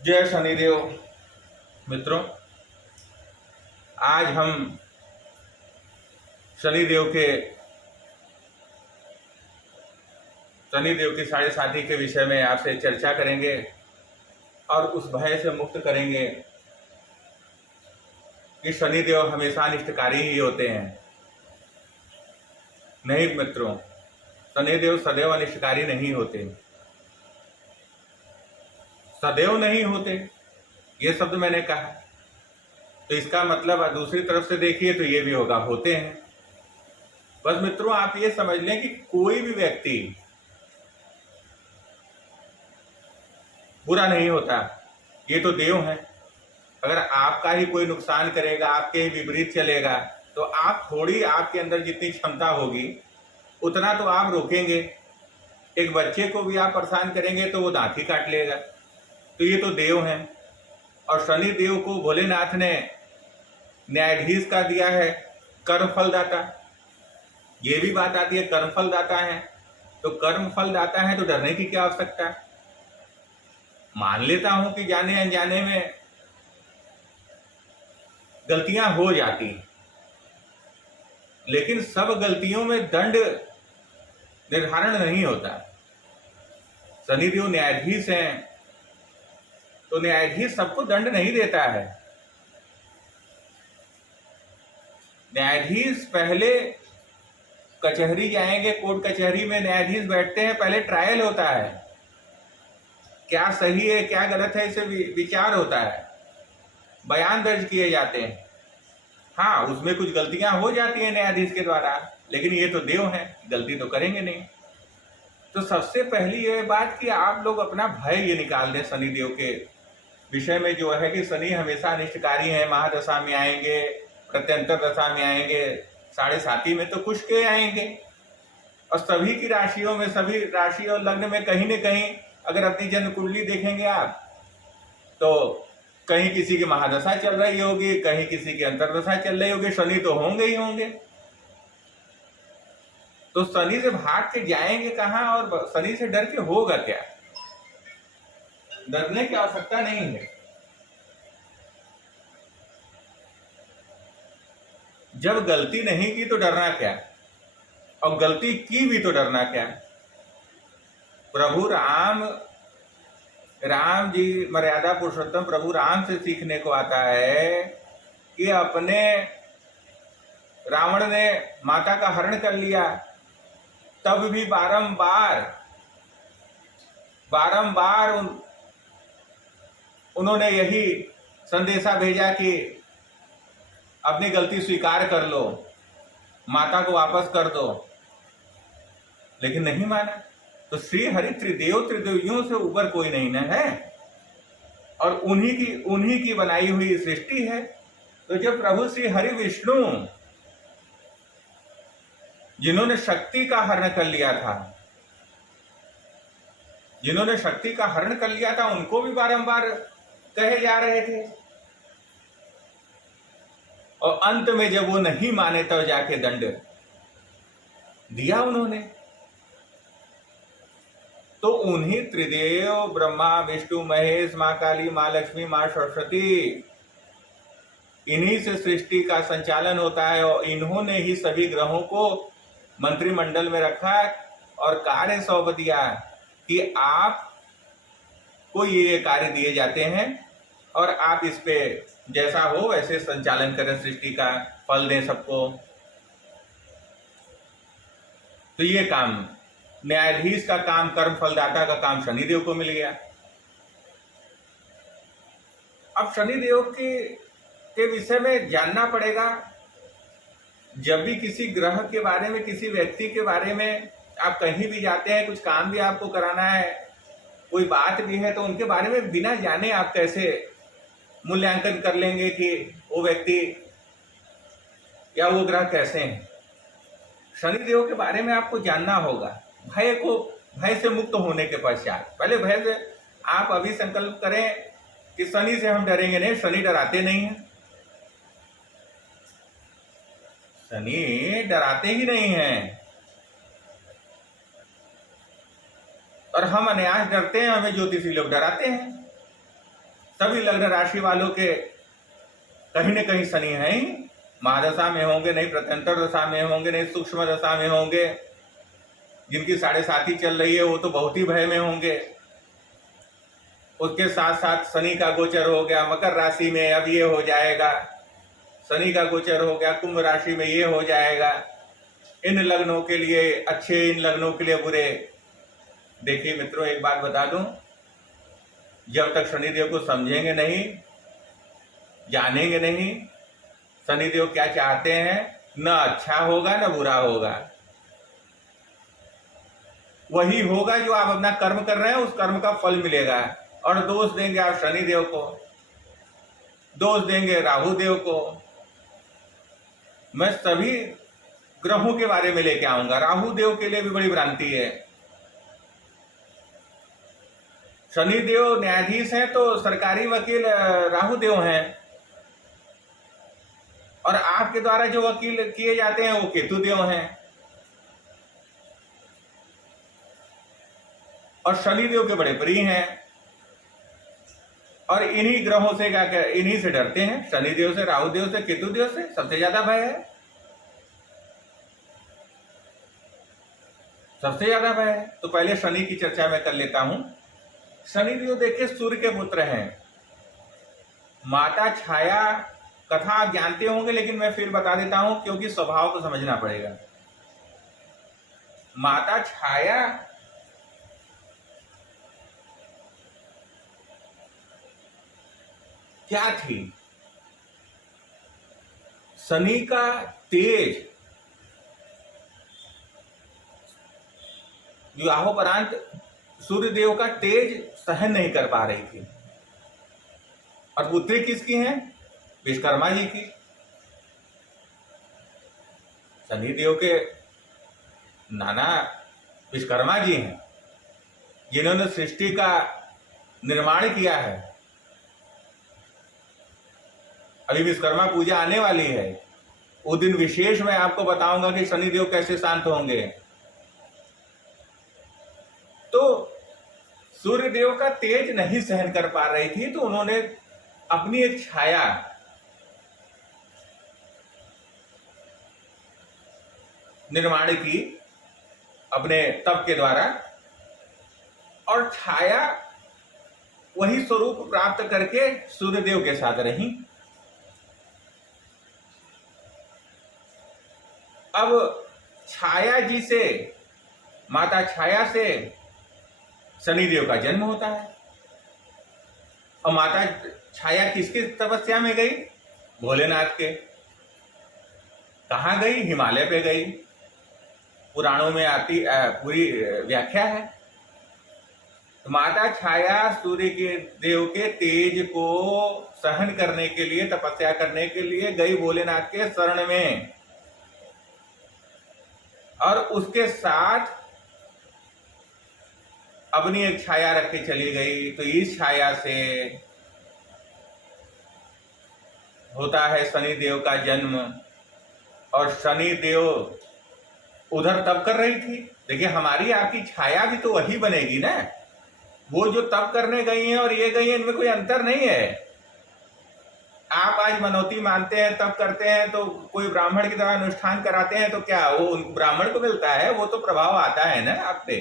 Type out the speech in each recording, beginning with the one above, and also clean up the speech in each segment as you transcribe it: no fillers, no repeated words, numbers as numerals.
जय शनिदेव। मित्रों, आज हम शनिदेव की साढ़े साथी के विषय में आपसे चर्चा करेंगे और उस भय से मुक्त करेंगे कि शनिदेव हमेशा अनिष्टकारी ही होते हैं। नहीं मित्रों, शनिदेव सदैव अनिष्टकारी नहीं होते। सदैव नहीं होते, ये शब्द मैंने कहा, तो इसका मतलब दूसरी तरफ से देखिए तो ये भी होगा, होते हैं। बस मित्रों, आप ये समझ लें कि कोई भी व्यक्ति बुरा नहीं होता, ये तो देव हैं। अगर आपका ही कोई नुकसान करेगा, आपके ही विपरीत चलेगा, तो आप थोड़ी, आपके अंदर जितनी क्षमता होगी उतना तो आप रोकेंगे। एक बच्चे को भी आप परेशान करेंगे तो वो दांत ही काट लेगा। तो ये तो देव हैं। और शनि देव को भोलेनाथ ने न्यायाधीश का दिया है, कर्मफल दाता। ये भी बात आती है, कर्मफल दाता है। तो कर्मफल दाता है तो डरने की क्या आवश्यकता है। मान लेता हूं कि जाने अनजाने में गलतियां हो जाती, लेकिन सब गलतियों में दंड निर्धारण नहीं होता। शनिदेव न्यायाधीश हैं, तो न्यायाधीश सबको दंड नहीं देता है। न्यायाधीश पहले कचहरी जाएंगे, कोर्ट कचहरी में न्यायाधीश बैठते हैं, पहले ट्रायल होता है, क्या सही है क्या गलत है, इसे विचार होता है, बयान दर्ज किए जाते हैं। हाँ, उसमें कुछ गलतियां हो जाती हैं न्यायाधीश के द्वारा, लेकिन ये तो देव हैं, गलती तो करेंगे नहीं। तो सबसे पहली ये बात कि आप लोग अपना भय ये निकाल दें शनिदेव के विषय में, जो है कि शनि हमेशा अनिष्टकारी हैं। महादशा में आएंगे, प्रत्यंतर दशा में आएंगे, साढ़े साथी में तो कुछ के आएंगे। और सभी की राशियों में, सभी राशि और लग्न में कहीं न कहीं अगर अपनी जन्म कुंडली देखेंगे आप, तो कहीं किसी की महादशा चल रही होगी, कहीं किसी की अंतर्दशा चल रही होगी, शनि तो होंगे ही होंगे। तो शनि से भाग के जाएंगे कहाँ, और शनि से डर के होगा क्या। डरने की आवश्यकता नहीं है। जब गलती नहीं की तो डरना क्या, और गलती की भी तो डरना क्या। प्रभु राम जी मर्यादा पुरुषोत्तम प्रभु राम से सीखने को आता है कि अपने रावण ने माता का हरण कर लिया, तब भी बारंबार उन्होंने यही संदेशा भेजा कि अपनी गलती स्वीकार कर लो, माता को वापस कर दो, लेकिन नहीं माना। तो श्री हरि त्रिदेवियों से ऊपर कोई नहीं न है, और उन्हीं की बनाई हुई सृष्टि है। तो जब प्रभु श्री हरि विष्णु, जिन्होंने शक्ति का हरण कर लिया था, उनको भी बारंबार कहे जा रहे थे, और अंत में जब वो नहीं माने तब जाके दंड दिया उन्होंने। तो उन्हीं त्रिदेव, ब्रह्मा विष्णु महेश, माँ काली, माँ लक्ष्मी, माँ सरस्वती, इन्हीं से सृष्टि का संचालन होता है, और इन्होंने ही सभी ग्रहों को मंत्रिमंडल में रखा और कार्य सौंप दिया कि आप को ये कार्य दिए जाते हैं और आप इस पे जैसा हो वैसे संचालन करें, सृष्टि का फल दें सबको। तो ये काम, न्यायाधीश का काम, कर्म फलदाता का काम शनिदेव को मिल गया। अब शनिदेव के विषय में जानना पड़ेगा। जब भी किसी ग्रह के बारे में, किसी व्यक्ति के बारे में आप कहीं भी जाते हैं, कुछ काम भी आपको कराना है, कोई बात भी है, तो उनके बारे में बिना जाने आप कैसे मूल्यांकन कर लेंगे कि वो व्यक्ति या वो ग्रह कैसे हैं। शनिदेव के बारे में आपको जानना होगा। भय से मुक्त होने के पश्चात, पहले भय से आप अभी संकल्प करें कि शनि से हम डरेंगे नहीं। शनि डराते नहीं हैं, शनि डराते ही नहीं हैं। और हम अनायास डरते हैं, हमें ज्योतिषी लोग डराते हैं। सभी लग्न राशि वालों के कहीं न कहीं शनि है ही। महादशा में होंगे, नहीं प्रत्यंतर दशा में होंगे, नहीं सूक्ष्म दशा में होंगे। जिनकी 7.5 चल रही है वो तो बहुत ही भय में होंगे। उसके साथ साथ शनि का गोचर हो गया मकर राशि में, अब ये हो जाएगा। शनि का गोचर हो गया कुंभ राशि में, ये हो जाएगा। इन लग्नों के लिए अच्छे, इन लग्नों के लिए बुरे। देखिए मित्रों, एक बात बता दूं, जब तक शनिदेव को समझेंगे नहीं, जानेंगे नहीं शनिदेव क्या चाहते हैं, न अच्छा होगा न बुरा होगा। वही होगा जो आप अपना कर्म कर रहे हैं, उस कर्म का फल मिलेगा। और दोष देंगे आप शनिदेव को, दोष देंगे राहु देव को। मैं सभी ग्रहों के बारे में लेके आऊंगा। राहु देव के लिए भी बड़ी भ्रांति है। शनिदेव न्यायाधीश हैं तो सरकारी वकील राहु देव हैं, और आपके द्वारा जो वकील किए जाते हैं वो केतु देव हैं। और शनिदेव के बड़े प्रिय हैं, और इन्हीं ग्रहों से क्या इन्हीं से डरते हैं। शनिदेव से, राहु देव से, केतु देव से सबसे ज्यादा भय है, सबसे ज्यादा भय है। तो पहले शनि की चर्चा मैं कर लेता हूं। शनिदेव देखिए सूर्य के पुत्र हैं। माता छाया कथा आप जानते होंगे, लेकिन मैं फिर बता देता हूं क्योंकि स्वभाव को समझना पड़ेगा। माता छाया क्या थी? शनि का तेज विवाहोपरांत सूर्यदेव का तेज सहन नहीं कर पा रही थी। और पुत्री किसकी हैं? विश्वकर्मा जी की। शनिदेव के नाना विश्वकर्मा जी हैं, जिन्होंने सृष्टि का निर्माण किया है। अभी विश्वकर्मा पूजा आने वाली है, वो दिन विशेष मैं आपको बताऊंगा कि शनिदेव कैसे शांत होंगे। तो सूर्यदेव का तेज नहीं सहन कर पा रही थी, तो उन्होंने अपनी एक छाया निर्माण की अपने तप के द्वारा, और छाया वही स्वरूप प्राप्त करके सूर्यदेव के साथ रही। अब छाया जी से, माता छाया से शनिदेव का जन्म होता है। और माता छाया किसकी तपस्या में गई? भोलेनाथ के। कहाँ गई? हिमालय पे गई। पुराणों में आती पूरी व्याख्या है। तो माता छाया सूर्य के देव के तेज को सहन करने के लिए, तपस्या करने के लिए गई भोलेनाथ के शरण में, और उसके साथ अपनी एक छाया रख के चली गई। तो इस छाया से होता है शनिदेव का जन्म। और शनिदेव उधर तप कर रही थी। देखिए, हमारी आपकी छाया भी तो वही बनेगी ना। वो जो तप करने गई हैं और ये गई हैं, इनमें कोई अंतर नहीं है। आप आज मनौती मानते हैं, तप करते हैं, तो कोई ब्राह्मण की तरह अनुष्ठान कराते हैं, तो क्या वो ब्राह्मण को मिलता है? वो तो प्रभाव आता है ना आप पे।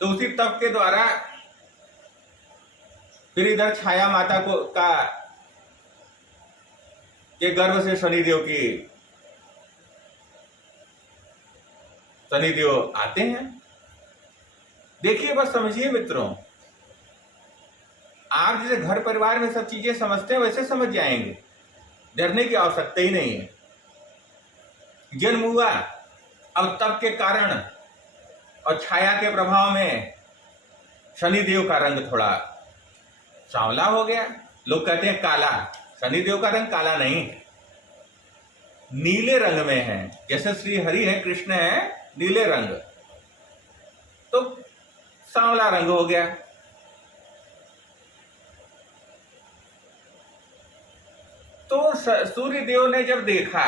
तो उसी तप के द्वारा फिर इधर छाया माता को के गर्भ से शनिदेव आते हैं। देखिए, बस समझिए मित्रों, आप जैसे घर परिवार में सब चीजें समझते हैं वैसे समझ जाएंगे, डरने की आवश्यकता ही नहीं है। जन्म हुआ, अब तप के कारण और छाया के प्रभाव में शनिदेव का रंग थोड़ा सांवला हो गया। लोग कहते हैं काला। शनिदेव का रंग काला नहीं, नीले रंग में है। जैसे श्री हरि है, कृष्ण है, नीले रंग, तो सांवला रंग हो गया। तो सूर्य देव ने जब देखा,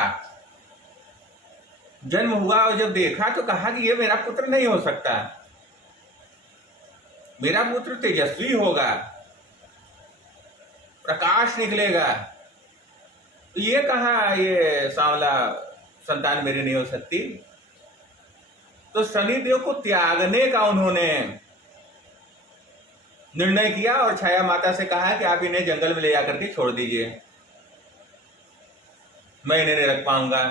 जन्म हुआ और जब देखा, तो कहा कि ये मेरा पुत्र नहीं हो सकता, मेरा पुत्र तेजस्वी होगा, प्रकाश निकलेगा, तो ये कहाँ ये सांवला संतान मेरी नहीं हो सकती। तो शनिदेव को त्यागने का उन्होंने निर्णय किया और छाया माता से कहा कि आप इन्हें जंगल में ले जाकर के छोड़ दीजिए, मैं इन्हें नहीं रख पाऊंगा।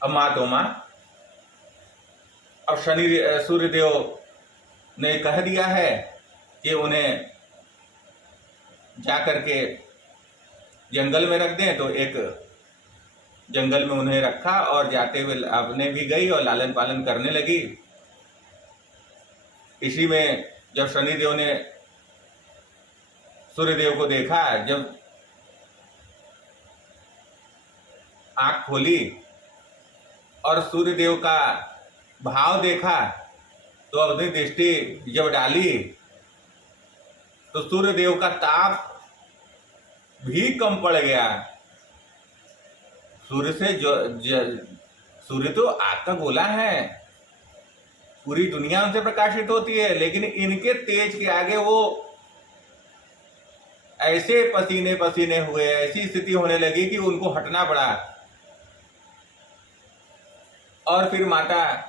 अब माँ तो माँ, अब सूर्यदेव ने कह दिया है कि उन्हें जाकर के जंगल में रख दें, तो एक जंगल में उन्हें रखा और जाते हुए अपने भी गई और लालन पालन करने लगी। इसी में जब शनिदेव ने सूर्यदेव को देखा, जब आंख खोली और सूर्यदेव का भाव देखा, तो अपनी दृष्टि जब डाली तो सूर्यदेव का ताप भी कम पड़ गया। सूर्य तो आग का गोला है, पूरी दुनिया उनसे प्रकाशित होती है, लेकिन इनके तेज के आगे वो ऐसे पसीने पसीने हुए, ऐसी स्थिति होने लगी कि उनको हटना पड़ा। और फिर माता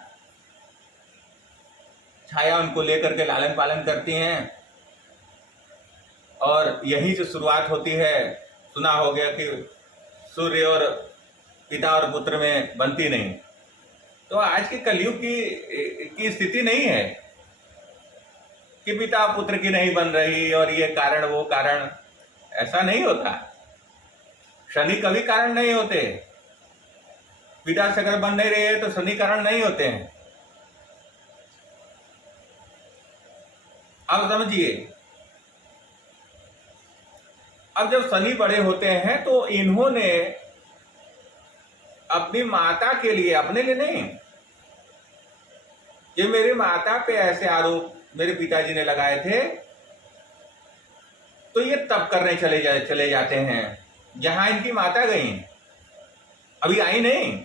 छाया उनको लेकर के लालन पालन करती हैं और यहीं से शुरुआत होती है। सुना हो गया कि सूर्य और पिता और पुत्र में बनती नहीं, तो आज के कलयुग की स्थिति नहीं है कि पिता पुत्र की नहीं बन रही और ये कारण वो कारण, ऐसा नहीं होता। शनि कभी कारण नहीं होते, पिता से अगर बन नहीं रहे तो शनि कारण नहीं होते हैं। अब समझिए, अब जब शनि बड़े होते हैं तो इन्होंने अपनी माता के लिए, अपने लिए नहीं, ये मेरी माता पे ऐसे आरोप मेरे पिताजी ने लगाए थे, तो ये तब करने चले जाते हैं जहां इनकी माता गई, अभी आई नहीं।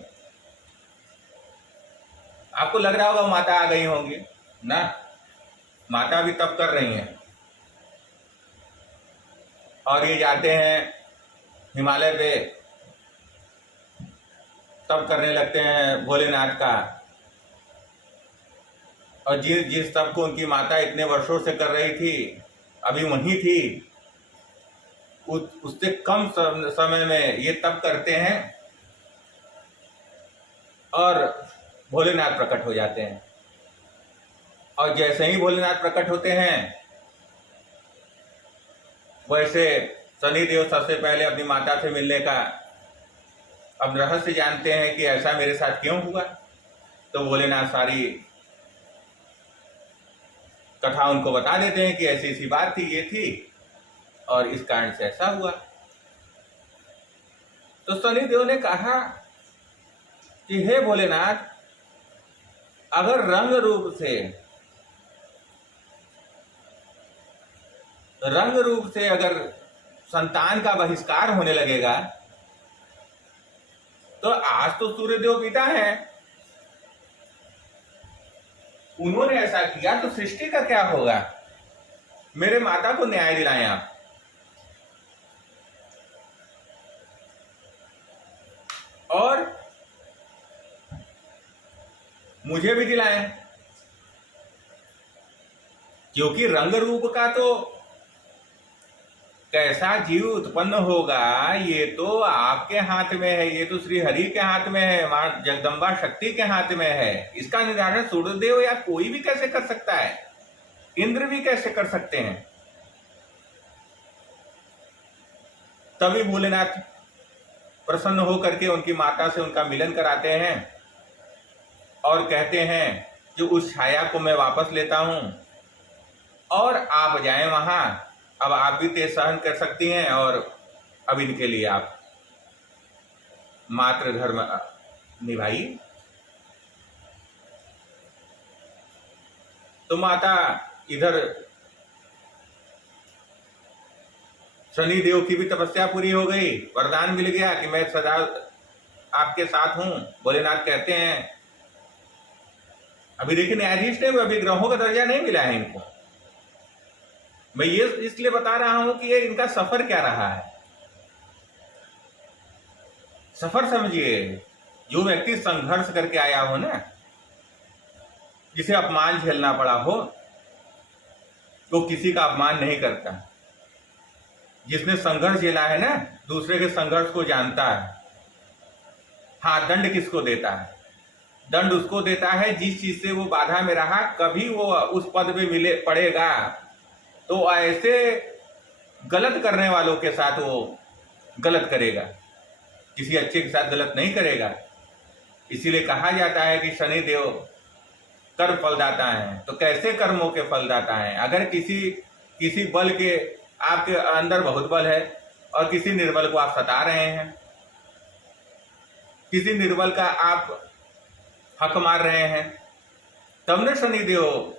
आपको लग रहा होगा माता आ गई होंगी ना, माता भी तब कर रही हैं। और ये जाते हैं हिमालय पे, तब करने लगते हैं भोलेनाथ का। और जिस तब को उनकी माता इतने वर्षों से कर रही थी, अभी वहीं थी, उससे कम समय में ये तब करते हैं और भोलेनाथ प्रकट हो जाते हैं। और जैसे ही भोलेनाथ प्रकट होते हैं, वैसे शनिदेव सबसे पहले अपनी माता से मिलने का अब रहस्य जानते हैं कि ऐसा मेरे साथ क्यों हुआ। तो भोलेनाथ सारी कथा उनको बता देते हैं कि ऐसी ऐसी बात थी, ये थी और इस कारण से ऐसा हुआ। तो शनिदेव ने कहा कि हे भोलेनाथ, अगर रंग रूप से अगर संतान का बहिष्कार होने लगेगा, तो आज तो सूर्यदेव पिता हैं, उन्होंने ऐसा किया तो सृष्टि का क्या होगा। मेरे माता को न्याय दिलाएं आप। और मुझे भी दिलाएं, क्योंकि रंग रूप का तो कैसा जीव उत्पन्न होगा ये तो आपके हाथ में है, ये तो श्री हरि के हाथ में है, मां जगदम्बा शक्ति के हाथ में है। इसका निर्धारण सूर्यदेव या कोई भी कैसे कर सकता है, इंद्र भी कैसे कर सकते हैं। तभी भोलेनाथ प्रसन्न होकर के उनकी माता से उनका मिलन कराते हैं और कहते हैं कि उस छाया को मैं वापस लेता हूं और आप जाएं वहां, अब आप भी तेज सहन कर सकती हैं और अब इनके लिए आप मातृ धर्म निभाइए। तो माता इधर शनिदेव की भी तपस्या पूरी हो गई, वरदान मिल गया कि मैं सदा आपके साथ हूं। भोलेनाथ कहते हैं, अभी देखिए न्यायाधीश ने, अभी ग्रहों का दर्जा नहीं मिला है इनको, मैं ये इसलिए बता रहा हूं कि ये इनका सफर क्या रहा है। सफर समझिए। जो व्यक्ति संघर्ष करके आया हो ना, जिसे अपमान झेलना पड़ा हो, वो किसी का अपमान नहीं करता। जिसने संघर्ष झेला है ना, दूसरे के संघर्ष को जानता है। हाँ, दंड किसको देता है? दंड उसको देता है जिस चीज से वो बाधा में रहा। कभी वो उस पद पे मिले पड़ेगा तो ऐसे गलत करने वालों के साथ वो गलत करेगा, किसी अच्छे के साथ गलत नहीं करेगा। इसीलिए कहा जाता है कि शनिदेव कर्म फलदाता है। तो कैसे कर्मों के फलदाता है? अगर किसी बल के, आपके अंदर बहुत बल है और किसी निर्बल को आप सता रहे हैं, किसी निर्बल का आप हक मार रहे हैं, तब न शनिदेव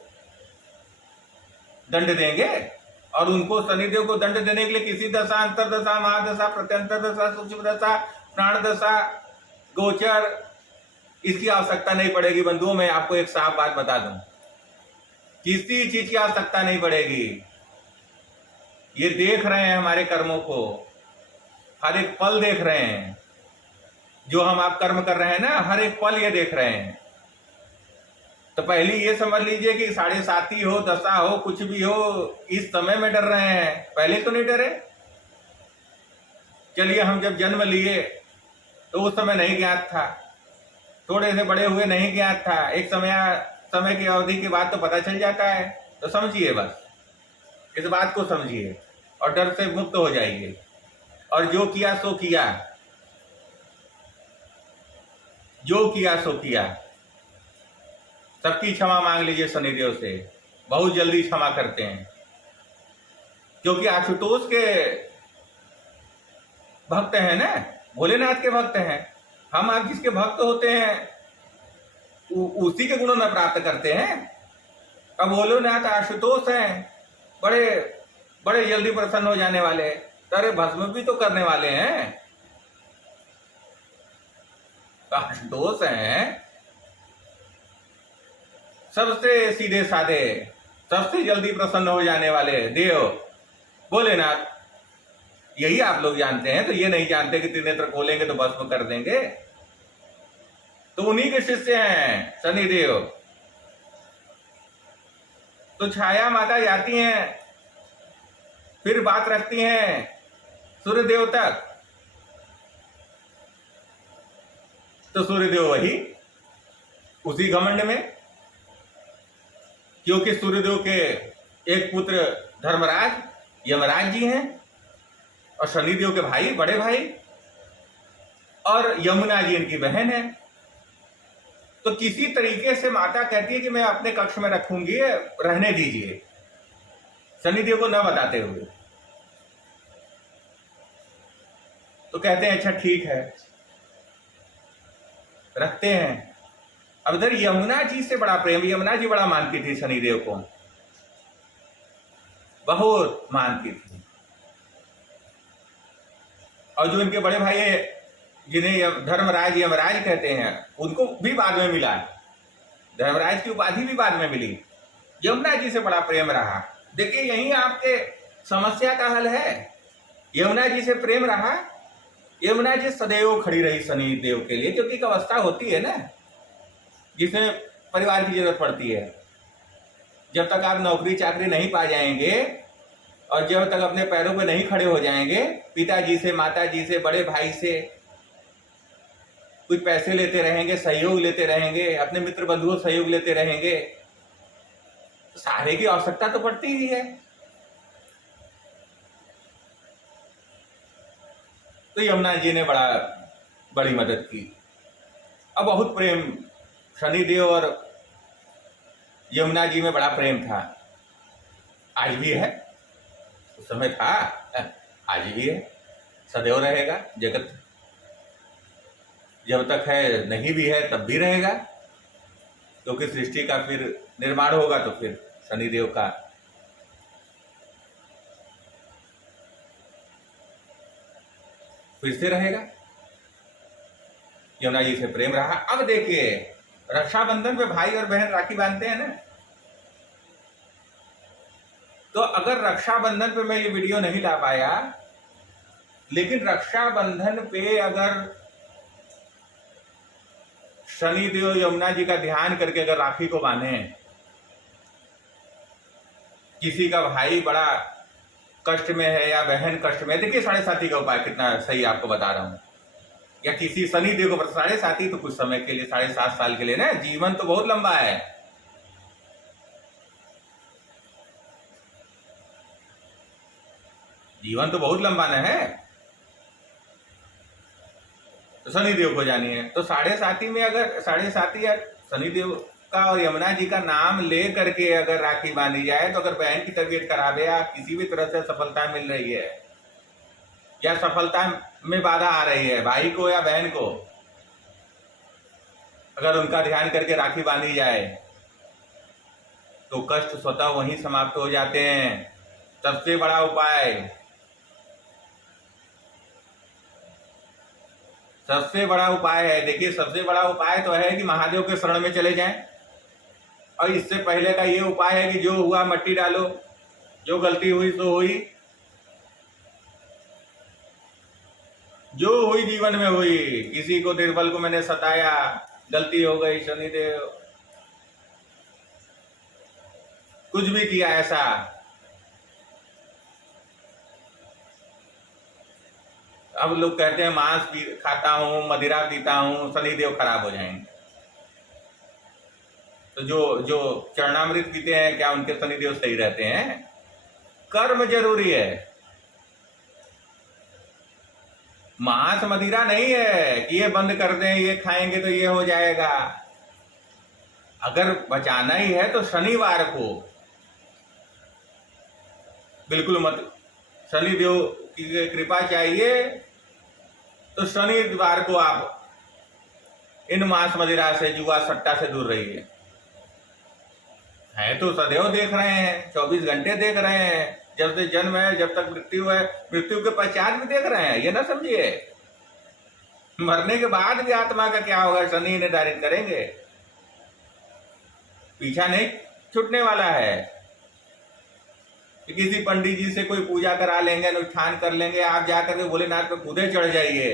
दंड देंगे। और उनको, शनिदेव को दंड देने के लिए किसी दशा, अंतरदशा, महादशा, प्रत्यंतर दशा, सूक्ष्म दशा, प्राण दशा, गोचर, इसकी आवश्यकता नहीं पड़ेगी। बंधुओं, मैं आपको एक साफ बात बता दूं, किसी चीज की आवश्यकता नहीं पड़ेगी। ये देख रहे हैं हमारे कर्मों को, हर एक पल देख रहे हैं। जो हम आप कर्म कर रहे हैं ना, हर एक पल ये देख रहे हैं। तो पहले ये समझ लीजिए कि 7.5 हो, दशा हो, कुछ भी हो, इस समय में डर रहे हैं, पहले तो नहीं डरे। चलिए, हम जब जन्म लिए तो उस समय नहीं ज्ञात था, थोड़े से बड़े हुए नहीं ज्ञात था। एक समय की अवधि के बाद तो पता चल जाता है। तो समझिए, बस इस बात को समझिए और डर से मुक्त हो जाइए। और जो किया सो किया, जो किया सो किया। सबकी क्षमा मांग लीजिए शनिदेव से, बहुत जल्दी क्षमा करते हैं। क्योंकि आशुतोष के भक्त हैं ना, भोलेनाथ के भक्त हैं। हम आप जिसके भक्त होते हैं उसी के गुणों में प्राप्त करते हैं। अब भोलेनाथ आशुतोष हैं, बड़े बड़े जल्दी प्रसन्न हो जाने वाले, सारे भस्म भी तो करने वाले हैं। आशुतोष हैं सबसे सीधे साधे, सबसे जल्दी प्रसन्न हो जाने वाले देव भोलेनाथ। यही आप लोग जानते हैं, तो ये नहीं जानते कि त्रिनेत्र खोलेंगे तो भस्म कर देंगे। तो उन्हीं के शिष्य हैं शनिदेव। तो छाया माता जाती हैं, फिर बात रखती हैं सूर्यदेव तक। तो सूर्यदेव वही उसी घमंड में, क्योंकि सूर्यदेव के एक पुत्र धर्मराज यमराज जी हैं और शनिदेव के भाई, बड़े भाई, और यमुना जी इनकी बहन है। तो किसी तरीके से माता कहती है कि मैं अपने कक्ष में रखूंगी, रहने दीजिए, शनिदेव को न बताते हुए। तो कहते हैं अच्छा ठीक है, रखते हैं। अब इधर यमुना जी से बड़ा प्रेम, यमुना जी बड़ा मानती थी शनिदेव को, बहुत मानती थी। और जो इनके बड़े भाई है, जिन्हें धर्मराज यमराज कहते हैं, उनको भी बाद में मिला, धर्मराज की उपाधि भी बाद में मिली। यमुना जी से बड़ा प्रेम रहा। देखिए, यही आपके समस्या का हल है। यमुना जी से प्रेम रहा। यमुना जी सदैव खड़ी रही शनिदेव के लिए, क्योंकि एक अवस्था होती है ना जिसमें परिवार की जरूरत पड़ती है। जब तक आप नौकरी चाकरी नहीं पा जाएंगे और जब तक अपने पैरों पर नहीं खड़े हो जाएंगे, पिताजी से, माताजी से, बड़े भाई से कुछ पैसे लेते रहेंगे, सहयोग लेते रहेंगे, अपने मित्र बंधुओं सहयोग लेते रहेंगे, तो सहारे की आवश्यकता तो पड़ती ही है। तो यमुना जी ने बड़ी मदद की। अब बहुत प्रेम शनिदेव और यमुना जी में बड़ा प्रेम था। आज भी है, उस समय था, आज भी है, सदैव रहेगा। जगत जब तक है, नहीं भी है तब भी रहेगा, क्योंकि सृष्टि का फिर निर्माण होगा तो फिर शनिदेव का फिर से रहेगा। यमुना जी से प्रेम रहा। अब देखिए, रक्षाबंधन पे भाई और बहन राखी बांधते हैं ना, तो अगर रक्षाबंधन पे मैं ये वीडियो नहीं ला पाया, लेकिन रक्षाबंधन पे अगर शनिदेव यमुना जी का ध्यान करके अगर राखी को बांधे, किसी का भाई बड़ा कष्ट में है या बहन कष्ट में है, देखिए 7.5 का उपाय कितना सही आपको बता रहा हूं, या किसी शनिदेव को 7.5 तो कुछ समय के लिए, 7.5 साल के लिए ना, जीवन तो बहुत लंबा है। जीवन तो बहुत लंबा ना है, तो शनिदेव को जानिए। तो 7.5 में अगर 7.5 या शनिदेव का और यमुना जी का नाम ले करके अगर राखी बांधी जाए, तो अगर बहन की तबीयत खराब है या किसी भी तरह से सफलता मिल रही है या सफलता में बाधा आ रही है, भाई को या बहन को, अगर उनका ध्यान करके राखी बांधी जाए तो कष्ट स्वतः वहीं समाप्त हो जाते हैं। सबसे बड़ा उपाय, सबसे बड़ा उपाय है, देखिए सबसे बड़ा उपाय तो है कि महादेव के शरण में चले जाएं। और इससे पहले का ये उपाय है कि जो हुआ मट्टी डालो, जो गलती हुई तो हुई, जो हुई जीवन में हुई। किसी को निर्बल को मैंने सताया, गलती हो गई, शनिदेव कुछ भी किया ऐसा, अब लोग कहते हैं मांस खाता हूं, मदिरा पीता हूं, शनिदेव खराब हो जाएंगे। तो जो चरणामृत पीते हैं, क्या उनके शनिदेव सही रहते हैं? कर्म जरूरी है, मांस मदिरा नहीं है कि ये बंद कर दें, ये खाएंगे तो ये हो जाएगा। अगर बचाना ही है तो शनिवार को बिल्कुल मत, शनिदेव की कृपा चाहिए तो शनिवार को आप इन मांस मदिरा से, जुआ सट्टा से दूर रहिए। है तो सदैव देख रहे हैं, 24 घंटे देख रहे हैं, जब से जन्म है जब तक मृत्यु है, मृत्यु के पश्चात भी देख रहे हैं। ये ना समझिए मरने के बाद भी आत्मा का क्या होगा, शनि निर्धारित करेंगे, पीछा नहीं छूटने वाला है। किसी पंडित जी से कोई पूजा करा लेंगे, अनुष्ठान कर लेंगे, आप जाकर के भोलेनाथ पे खुदे चढ़ जाइए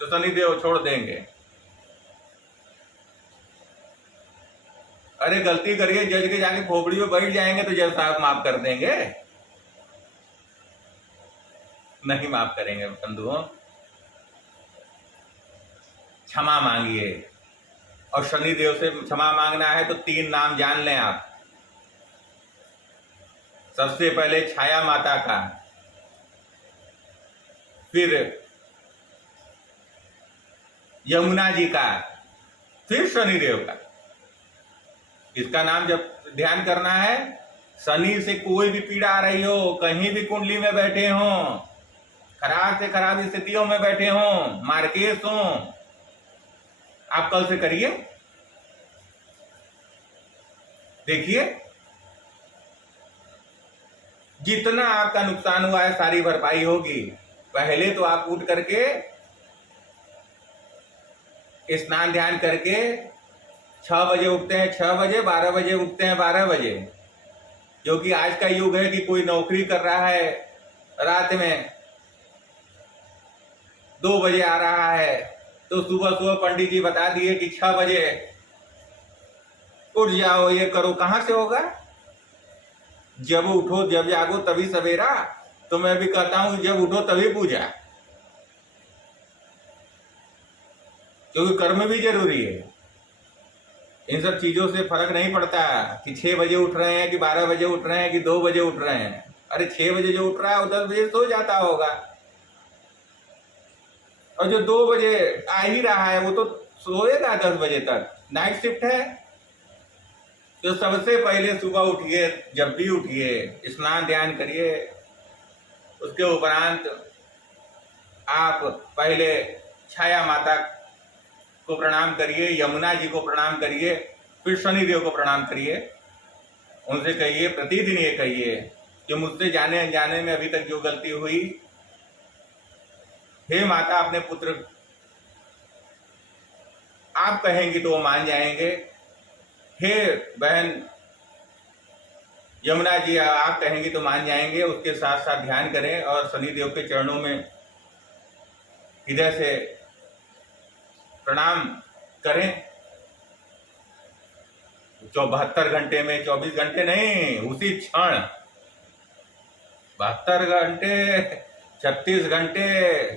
तो शनिदेव छोड़ देंगे। अरे गलती करिए, जज के जाके खोपड़ी में बैठ जाएंगे तो जज साहब माफ कर देंगे? नहीं माफ करेंगे बंधुओं। क्षमा मांगिए, और शनिदेव से क्षमा मांगना है तो 3 नाम जान लें आप। सबसे पहले छाया माता का, फिर यमुना जी का, फिर शनिदेव का। इसका नाम जब ध्यान करना है, शनि से कोई भी पीड़ा आ रही हो, कहीं भी कुंडली में बैठे हो, खराब से खराब स्थितियों में बैठे हो, मार्केस हो, आप कल से करिए, देखिए जितना आपका नुकसान हुआ है सारी भरपाई होगी। पहले तो आप उठ करके स्नान ध्यान करके 6 बजे उठते हैं, 6 बजे, 12 बजे उठते हैं, 12 बजे, क्योंकि आज का युग है कि कोई नौकरी कर रहा है रात में 2 बजे आ रहा है, तो सुबह सुबह पंडित जी बता दिए कि 6 बजे उठ जाओ, ये करो। कहां से होगा? जब उठो, जब जागो तभी सवेरा। तो मैं भी कहता हूं जब उठो तभी पूजा, क्योंकि कर्म भी जरूरी है। इन सब चीजों से फर्क नहीं पड़ता कि 6 बजे उठ रहे हैं कि 12 बजे उठ रहे हैं कि 2 बजे उठ रहे हैं। अरे 6 बजे जो उठ रहा है वो 10 बजे सो जाता होगा, और जो 2 बजे आ ही रहा है वो तो सोएगा 10 बजे तक, नाइट शिफ्ट है। तो सबसे पहले सुबह उठिए, जब भी उठिए स्नान ध्यान करिए, उसके उपरांत आप पहले छाया माता को प्रणाम करिए, यमुना जी को प्रणाम करिए, फिर शनिदेव को प्रणाम करिए। उनसे कहिए, प्रतिदिन ये कहिए कि मुझसे जाने अनजाने में अभी तक जो गलती हुई, हे माता अपने पुत्र, आप कहेंगे तो वो मान जाएंगे। हे बहन, यमुना जी आप कहेंगे तो मान जाएंगे। उसके साथ साथ ध्यान करें और शनिदेव के चरणों में हृदय से प्रणाम करें। 72 घंटे में, 24 घंटे नहीं, उसी क्षण 72 घंटे, 36 घंटे,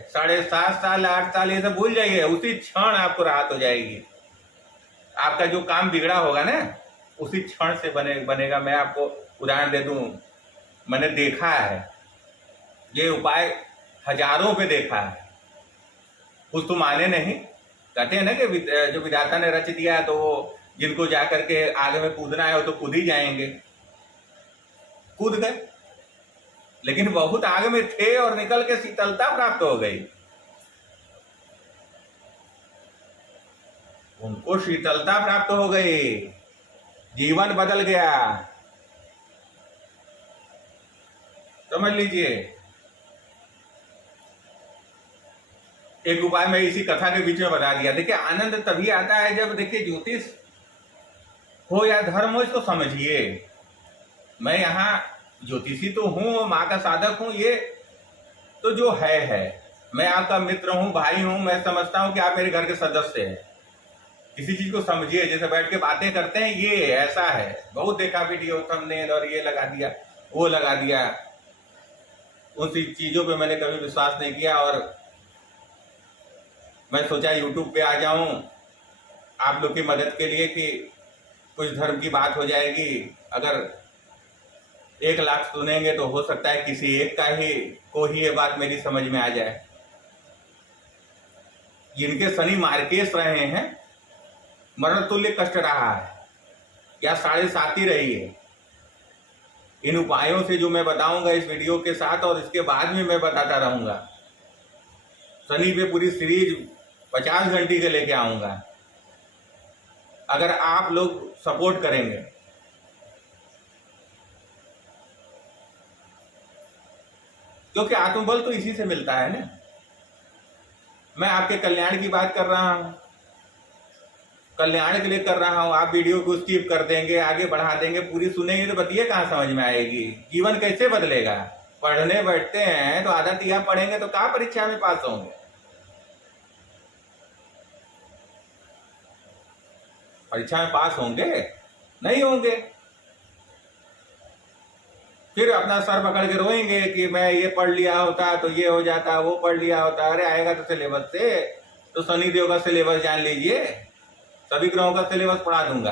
7.5 साल, 8 साल ये सब भूल जाइए। उसी क्षण आपको राहत हो जाएगी। आपका जो काम बिगड़ा होगा ना उसी क्षण से बनेगा। मैं आपको उदाहरण दे दूं, मैंने देखा है ये उपाय, हजारों पे देखा है। कुछ तो माने नहीं, कहते हैं ना कि जो विधाता ने रच दिया तो वो जिनको जाकर के आगे में कूदना है वो तो कूद ही जाएंगे। कूद गए, लेकिन बहुत आगे में थे और निकल के शीतलता प्राप्त हो गई। उनको शीतलता प्राप्त हो गई, जीवन बदल गया। समझ लीजिए। एक उपाय मैं इसी कथा के बीच में बता दिया। देखिए, आनंद तभी आता है जब, देखिए, ज्योतिष हो या धर्म हो, इसको समझिए। मैं यहाँ ज्योतिषी तो हूँ, माँ का साधक हूँ, ये तो जो है। मैं आपका मित्र हूँ, भाई हूँ। मैं समझता हूँ कि आप मेरे घर के सदस्य हैं। किसी चीज को समझिए। जैसे बैठ के बातें करते हैं, ये ऐसा है, बहुत देखा वीडियो, थंबनेल और ये लगा दिया, वो लगा दिया। उन चीजों पे मैंने कभी विश्वास नहीं किया और मैं सोचा यूट्यूब पे आ जाऊं आप लोग की मदद के लिए कि कुछ धर्म की बात हो जाएगी। अगर 1 लाख सुनेंगे तो हो सकता है किसी एक को ही ये बात मेरी समझ में आ जाए। जिनके शनि मार्केश रहे हैं, मरण तुल्य कष्ट रहा है या 7.5 ही रही है, इन उपायों से जो मैं बताऊंगा इस वीडियो के साथ और इसके बाद में मैं बताता रहूंगा। शनि पे पूरी सीरीज 50 घंटे के लेके आऊंगा, अगर आप लोग सपोर्ट करेंगे। क्योंकि आत्मबल तो इसी से मिलता है ना। मैं आपके कल्याण की बात कर रहा हूं, कल्याण के लिए कर रहा हूं। आप वीडियो को स्किप कर देंगे, आगे बढ़ा देंगे, पूरी सुनेंगे तो बताइए कहां समझ में आएगी? जीवन कैसे बदलेगा? पढ़ने बैठते हैं तो आधा तिया पढ़ेंगे तो कहां परीक्षा में पास होंगे? परीक्षा में पास होंगे? नहीं होंगे। फिर अपना सर पकड़ के रोएंगे कि मैं ये पढ़ लिया होता तो ये हो जाता, वो पढ़ लिया होता। अरे आएगा तो सिलेबस से, तो शनिदेव का सिलेबस जान लीजिए, सभी ग्रहों का सिलेबस पढ़ा दूंगा।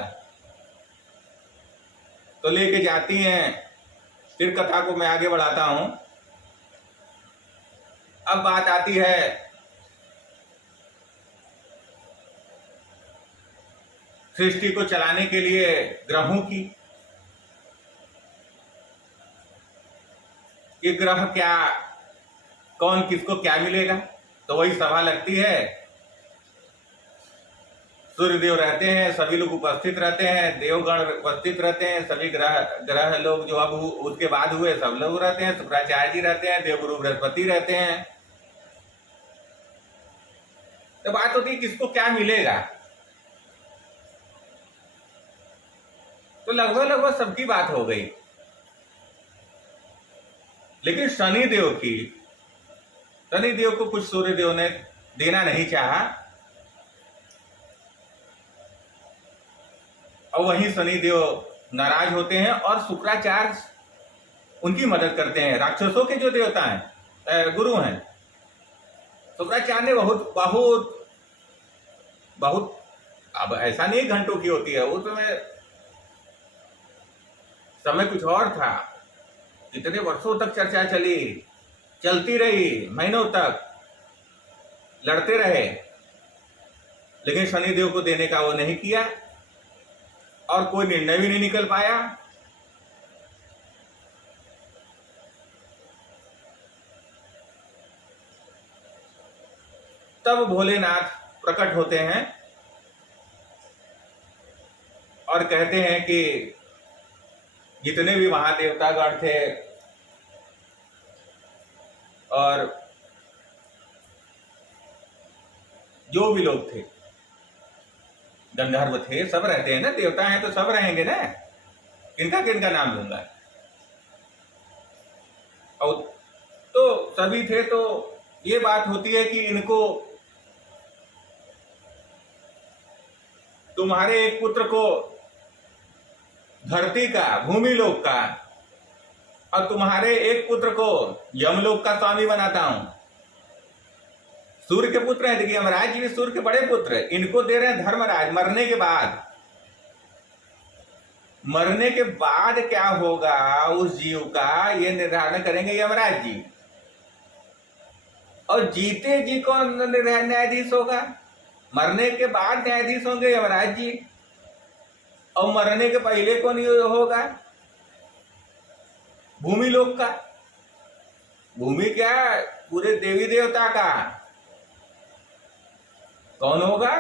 तो लेके जाती हैं। फिर कथा को मैं आगे बढ़ाता हूं। अब बात आती है सृष्टि को चलाने के लिए ग्रहों की, कि ग्रह क्या, कौन किसको क्या मिलेगा। तो वही सभा लगती है, सूर्यदेव रहते हैं, सभी लोग उपस्थित रहते हैं, देवगण उपस्थित रहते हैं, सभी ग्रह लोग जो अब उसके बाद हुए सब लोग रहते हैं, शुक्राचार्य जी रहते हैं, देवगुरु बृहस्पति रहते हैं। तो बात होती है किसको क्या मिलेगा। तो लगभग सबकी बात हो गई। लेकिन शनिदेव को कुछ सूर्यदेव ने देना नहीं चाहा और वहीं शनिदेव नाराज होते हैं और शुक्राचार्य उनकी मदद करते हैं। राक्षसों के जो देवता हैं, गुरु हैं, शुक्राचार्य ने बहुत बहुत बहुत, अब ऐसा नहीं घंटों की होती है, उस समय कुछ और था। इतने वर्षों तक चर्चा चलती रही, महीनों तक लड़ते रहे, लेकिन शनिदेव को देने का वो नहीं किया और कोई निर्णय भी नहीं निकल पाया। तब भोलेनाथ प्रकट होते हैं और कहते हैं कि जितने भी महादेवतागण थे और जो भी लोग थे, गंधर्व थे, सब रहते हैं ना, देवता हैं तो सब रहेंगे ना, किनका किनका नाम लूंगा। और तो सभी थे, तो ये बात होती है कि इनको, तुम्हारे एक पुत्र को धरती का, भूमि लोक का, और तुम्हारे एक पुत्र को यमलोक का स्वामी बनाता हूं। सूर्य के पुत्र हैं, देखिए यमराज जी भी सूर्य के बड़े पुत्र हैं। इनको दे रहे हैं धर्मराज। मरने के बाद, मरने के बाद क्या होगा उस जीव का, ये निर्धारण करेंगे यमराज जी। और जीते जी कौन न्यायाधीश होगा? मरने के बाद न्यायाधीश होंगे यमराज जी। और मरने के पहले कौन होगा? भूमि लोक का। भूमि क्या, पूरे देवी देवता का कौन होगा?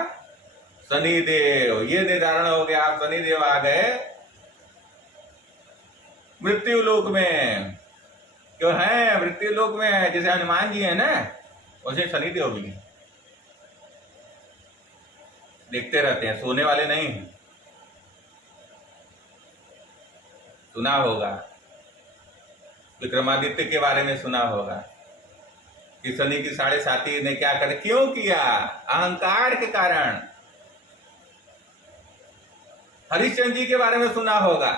शनिदेव। ये निर्धारण हो गया, आप शनिदेव आ गए मृत्यु लोक में। क्यों है मृत्यु लोक में? है जैसे हनुमान जी है ना, वैसे शनिदेव भी है। देखते रहते हैं, सोने वाले नहीं हैं। सुना होगा, विक्रमादित्य के बारे में सुना होगा कि शनि की 7.5 ने क्या कर, क्यों किया? अहंकार के कारण। हरिश्चंद्र जी के बारे में सुना होगा,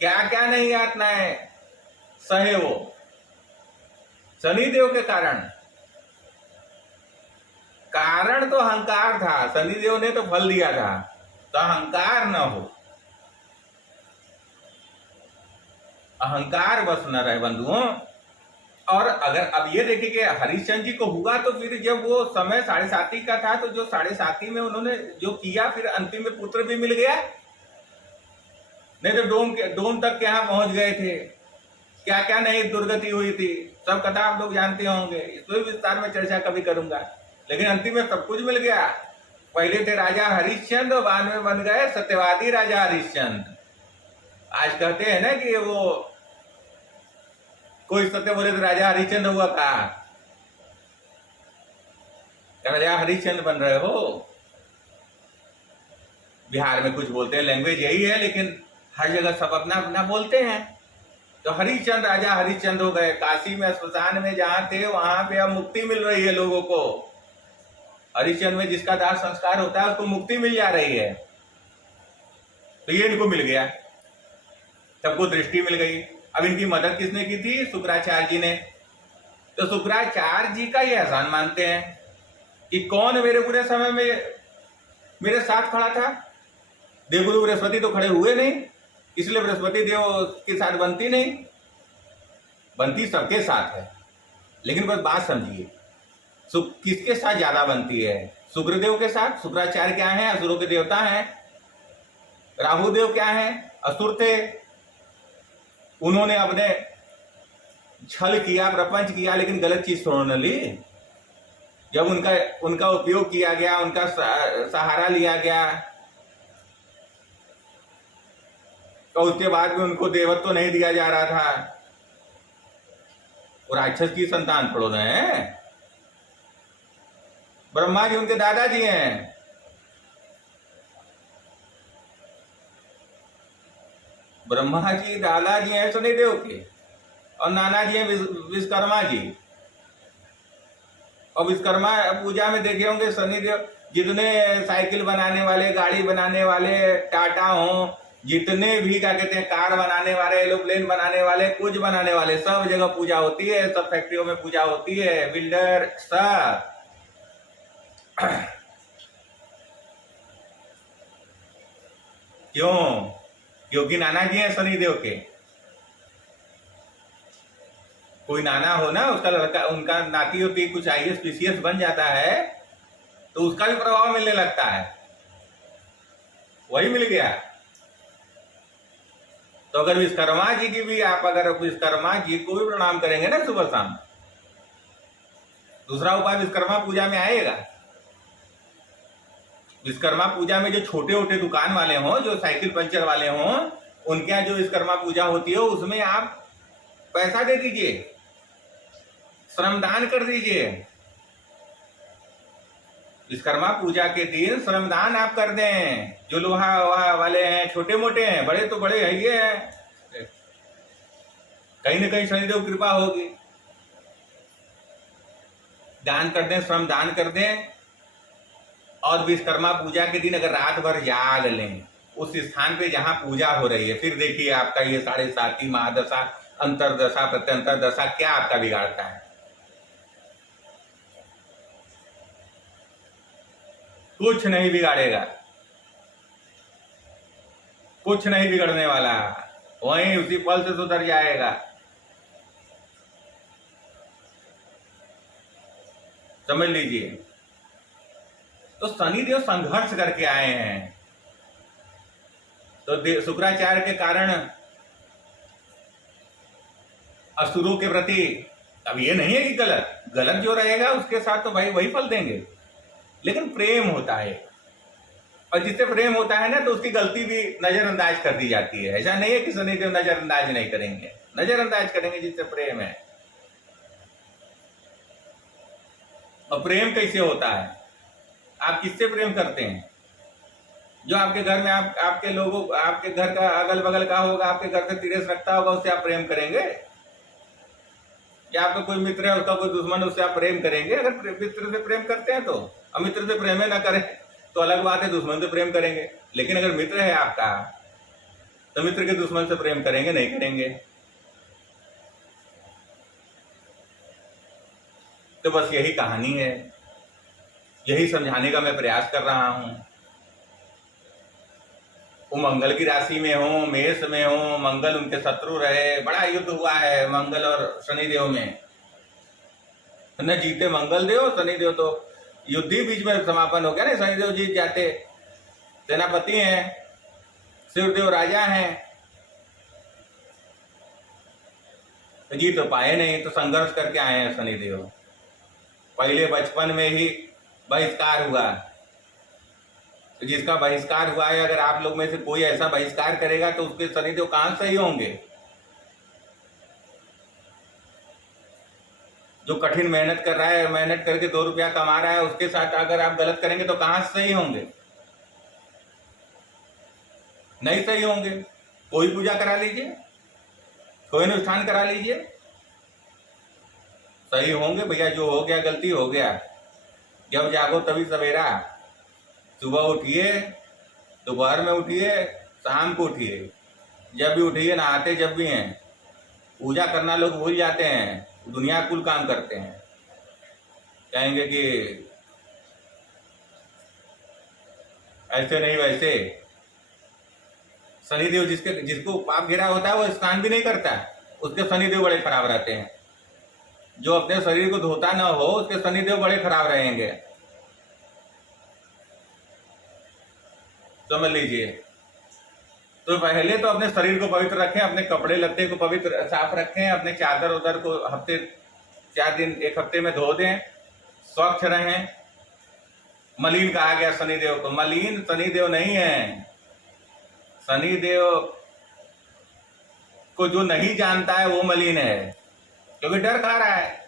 क्या क्या नहीं यातनाएं सहे वो, शनिदेव के कारण। कारण तो अहंकार था, शनिदेव ने तो फल दिया था, तो अहंकार न हो, अहंकार बस न रहे बंधुओं। और अगर अब ये देखिए कि हरिश्चंद्र जी को हुआ, तो फिर जब वो समय 7.5 का था, तो जो 7.5 में उन्होंने जो किया, फिर अंतिम में पुत्र भी मिल गया। नहीं तो डोम तक के यहाँ पहुंच गए थे, क्या क्या नहीं दुर्गति हुई थी, सब कथा आप लोग जानते होंगे। इसको विस्तार में चर्चा कभी करूंगा, लेकिन अंतिम में सब कुछ मिल गया। पहले थे राजा हरिश्चंद्र, बाद में बन गए सत्यवादी राजा हरिश्चंद्र। आज कहते हैं ना कि वो कोई सत्य बोले तो राजा हरिश्चंद्र हुआ था, राजा हरिश्चंद्र बन रहे हो। बिहार में कुछ बोलते हैं, लैंग्वेज यही है, लेकिन हर जगह सब अपना अपना बोलते हैं। तो हरिश्चंद्र राजा हरिश्चंद्र हो गए। काशी में श्मशान में जहां थे, वहां पे अब मुक्ति मिल रही है लोगों को। हरिश्चंद्र में जिसका दाह संस्कार होता है उसको मुक्ति मिल जा रही है। तो ये इनको मिल गया, सबको दृष्टि मिल गई। अब इनकी मदद किसने की थी? शुक्राचार्य जी ने। तो शुक्राचार्य जी का ये एहसान मानते हैं कि कौन मेरे बुरे समय में मेरे साथ खड़ा था। देवगुरु बृहस्पति तो खड़े हुए नहीं, इसलिए बृहस्पति देव के साथ बनती नहीं, बनती सबके साथ है। लेकिन बस बात समझिए, किसके साथ ज्यादा बनती है? शुक्रदेव के साथ। शुक्राचार्य क्या है? असुरों के देवता हैं। राहुदेव क्या है? असुर थे। उन्होंने अपने छल किया, प्रपंच किया, लेकिन गलत चीज छोड़ने ली। जब उनका उपयोग किया गया, उनका सहारा लिया गया, तो उसके बाद भी उनको देवत्व तो नहीं दिया जा रहा था। वो राक्षस की संतान थोड़ो न है। ब्रह्मा जी उनके दादाजी हैं। ब्रह्मा जी दादाजी हैं शनिदेव के, और नाना जी हैं विश्वकर्मा जी। और विश्वकर्मा पूजा में देखे होंगे शनिदेव, जितने साइकिल बनाने वाले, गाड़ी बनाने वाले, टाटा हो, जितने भी क्या कहते हैं कार बनाने वाले, एरोप्लेन बनाने वाले, कुछ बनाने वाले, सब जगह पूजा होती है, सब फैक्ट्रियों में पूजा होती है, बिल्डर सब। क्यों? क्योंकि नाना जी हैं शनिदेव के। कोई नाना हो ना, उसका लड़का, उनका नाती होती, कुछ IAS PCS बन जाता है, तो उसका भी प्रभाव मिलने लगता है। वही मिल गया। तो अगर विश्वकर्मा जी की भी आप, अगर विश्वकर्मा जी को भी प्रणाम करेंगे ना सुबह शाम, दूसरा उपाय विश्वकर्मा पूजा में आएगा। विश्वकर्मा पूजा में जो छोटे छोटे दुकान वाले हों, जो साइकिल पंचर वाले हों, उनके यहाँ जो विश्वकर्मा पूजा होती है, उसमें आप पैसा दे दीजिए, श्रमदान कर दीजिए। विश्वकर्मा पूजा के दिन श्रमदान आप कर दें। जो लोहा वाले हैं, छोटे मोटे हैं, बड़े तो बड़े है ये हैं, कहीं ना कहीं शनिदेव कृपा होगी। दान कर दें, श्रम दान कर दें, और विश्वकर्मा पूजा के दिन अगर रात भर जाग लें उस स्थान पे जहां पूजा हो रही है, फिर देखिए आपका ये 7.5 महादशा, अंतरदशा, प्रत्यंतर दशा क्या आपका बिगाड़ता है। कुछ नहीं बिगाड़ेगा, कुछ नहीं बिगड़ने वाला, वहीं उसी पल से सुधर जाएगा। समझ लीजिए। तो शनिदेव संघर्ष करके आए हैं, तो शुक्राचार्य के कारण असुरों के प्रति, अब ये नहीं है कि गलत गलत जो रहेगा उसके साथ तो भाई वही फल देंगे, लेकिन प्रेम होता है, और जिससे प्रेम होता है ना तो उसकी गलती भी नजरअंदाज कर दी जाती है। ऐसा नहीं है कि शनिदेव नजरअंदाज नहीं करेंगे, नजरअंदाज करेंगे जिससे प्रेम है। और प्रेम कैसे होता है? आप किससे प्रेम करते हैं? जो आपके घर में आपके लोगों, आपके घर का अगल बगल का होगा, आपके घर से तिरस रखता होगा, उससे आप प्रेम करेंगे? या आपका कोई मित्र है, उसका कोई दुश्मन, उससे आप प्रेम करेंगे? अगर मित्र से प्रेम करते हैं तो, अब मित्र से प्रेम ना करें तो अलग बात है, दुश्मन से प्रेम करेंगे। लेकिन अगर मित्र है आपका तो मित्र के दुश्मन से प्रेम करेंगे? नहीं करेंगे। तो बस यही कहानी है, यही समझाने का मैं प्रयास कर रहा हूं। वो मंगल की राशि में हो, मेष में हो, मंगल उनके शत्रु रहे, बड़ा युद्ध हुआ है मंगल और शनिदेव में, न जीते मंगल देव, शनिदेव तो युद्ध ही बीच में समापन हो गया ना, शनिदेव जीत जाते। सेनापति हैं, शिवदेव राजा हैं, तो जीत तो पाए नहीं, तो संघर्ष करके आए हैं शनिदेव। पहले बचपन में ही बहिष्कार हुआ, तो जिसका बहिष्कार हुआ है, अगर आप लोग में से कोई ऐसा बहिष्कार करेगा तो उसके शनिदेव कहां सही होंगे? जो कठिन मेहनत कर रहा है, मेहनत करके 2 रुपया कमा रहा है, उसके साथ अगर आप गलत करेंगे तो कहां सही होंगे? नहीं सही होंगे। कोई पूजा करा लीजिए, कोई अनुष्ठान करा लीजिए, सही होंगे भैया। जो हो गया गलती हो गया, जब जागो तभी सवेरा। सुबह उठिए, दोपहर में उठिए, शाम को उठिए, जब भी उठिए, नहाते जब भी हैं। पूजा करना लोग भूल जाते हैं, दुनिया कुल काम करते हैं, कहेंगे कि ऐसे नहीं वैसे। शनिदेव जिसको पाप घिरा होता है वो स्नान भी नहीं करता, उसके शनिदेव बड़े खराब रहते हैं। जो अपने शरीर को धोता ना हो, उसके शनिदेव बड़े खराब रहेंगे, समझ लीजिए। तो पहले तो अपने शरीर को पवित्र रखें, अपने कपड़े लत्ते को पवित्र साफ रखें, अपने चादर उदर को हफ्ते 4 दिन 1 हफ्ते में धो दें, स्वच्छ रहें। मलिन कहा गया शनिदेव को, मलिन शनिदेव नहीं है। शनिदेव को जो नहीं जानता है वो मलिन है, क्योंकि डर खा रहा है।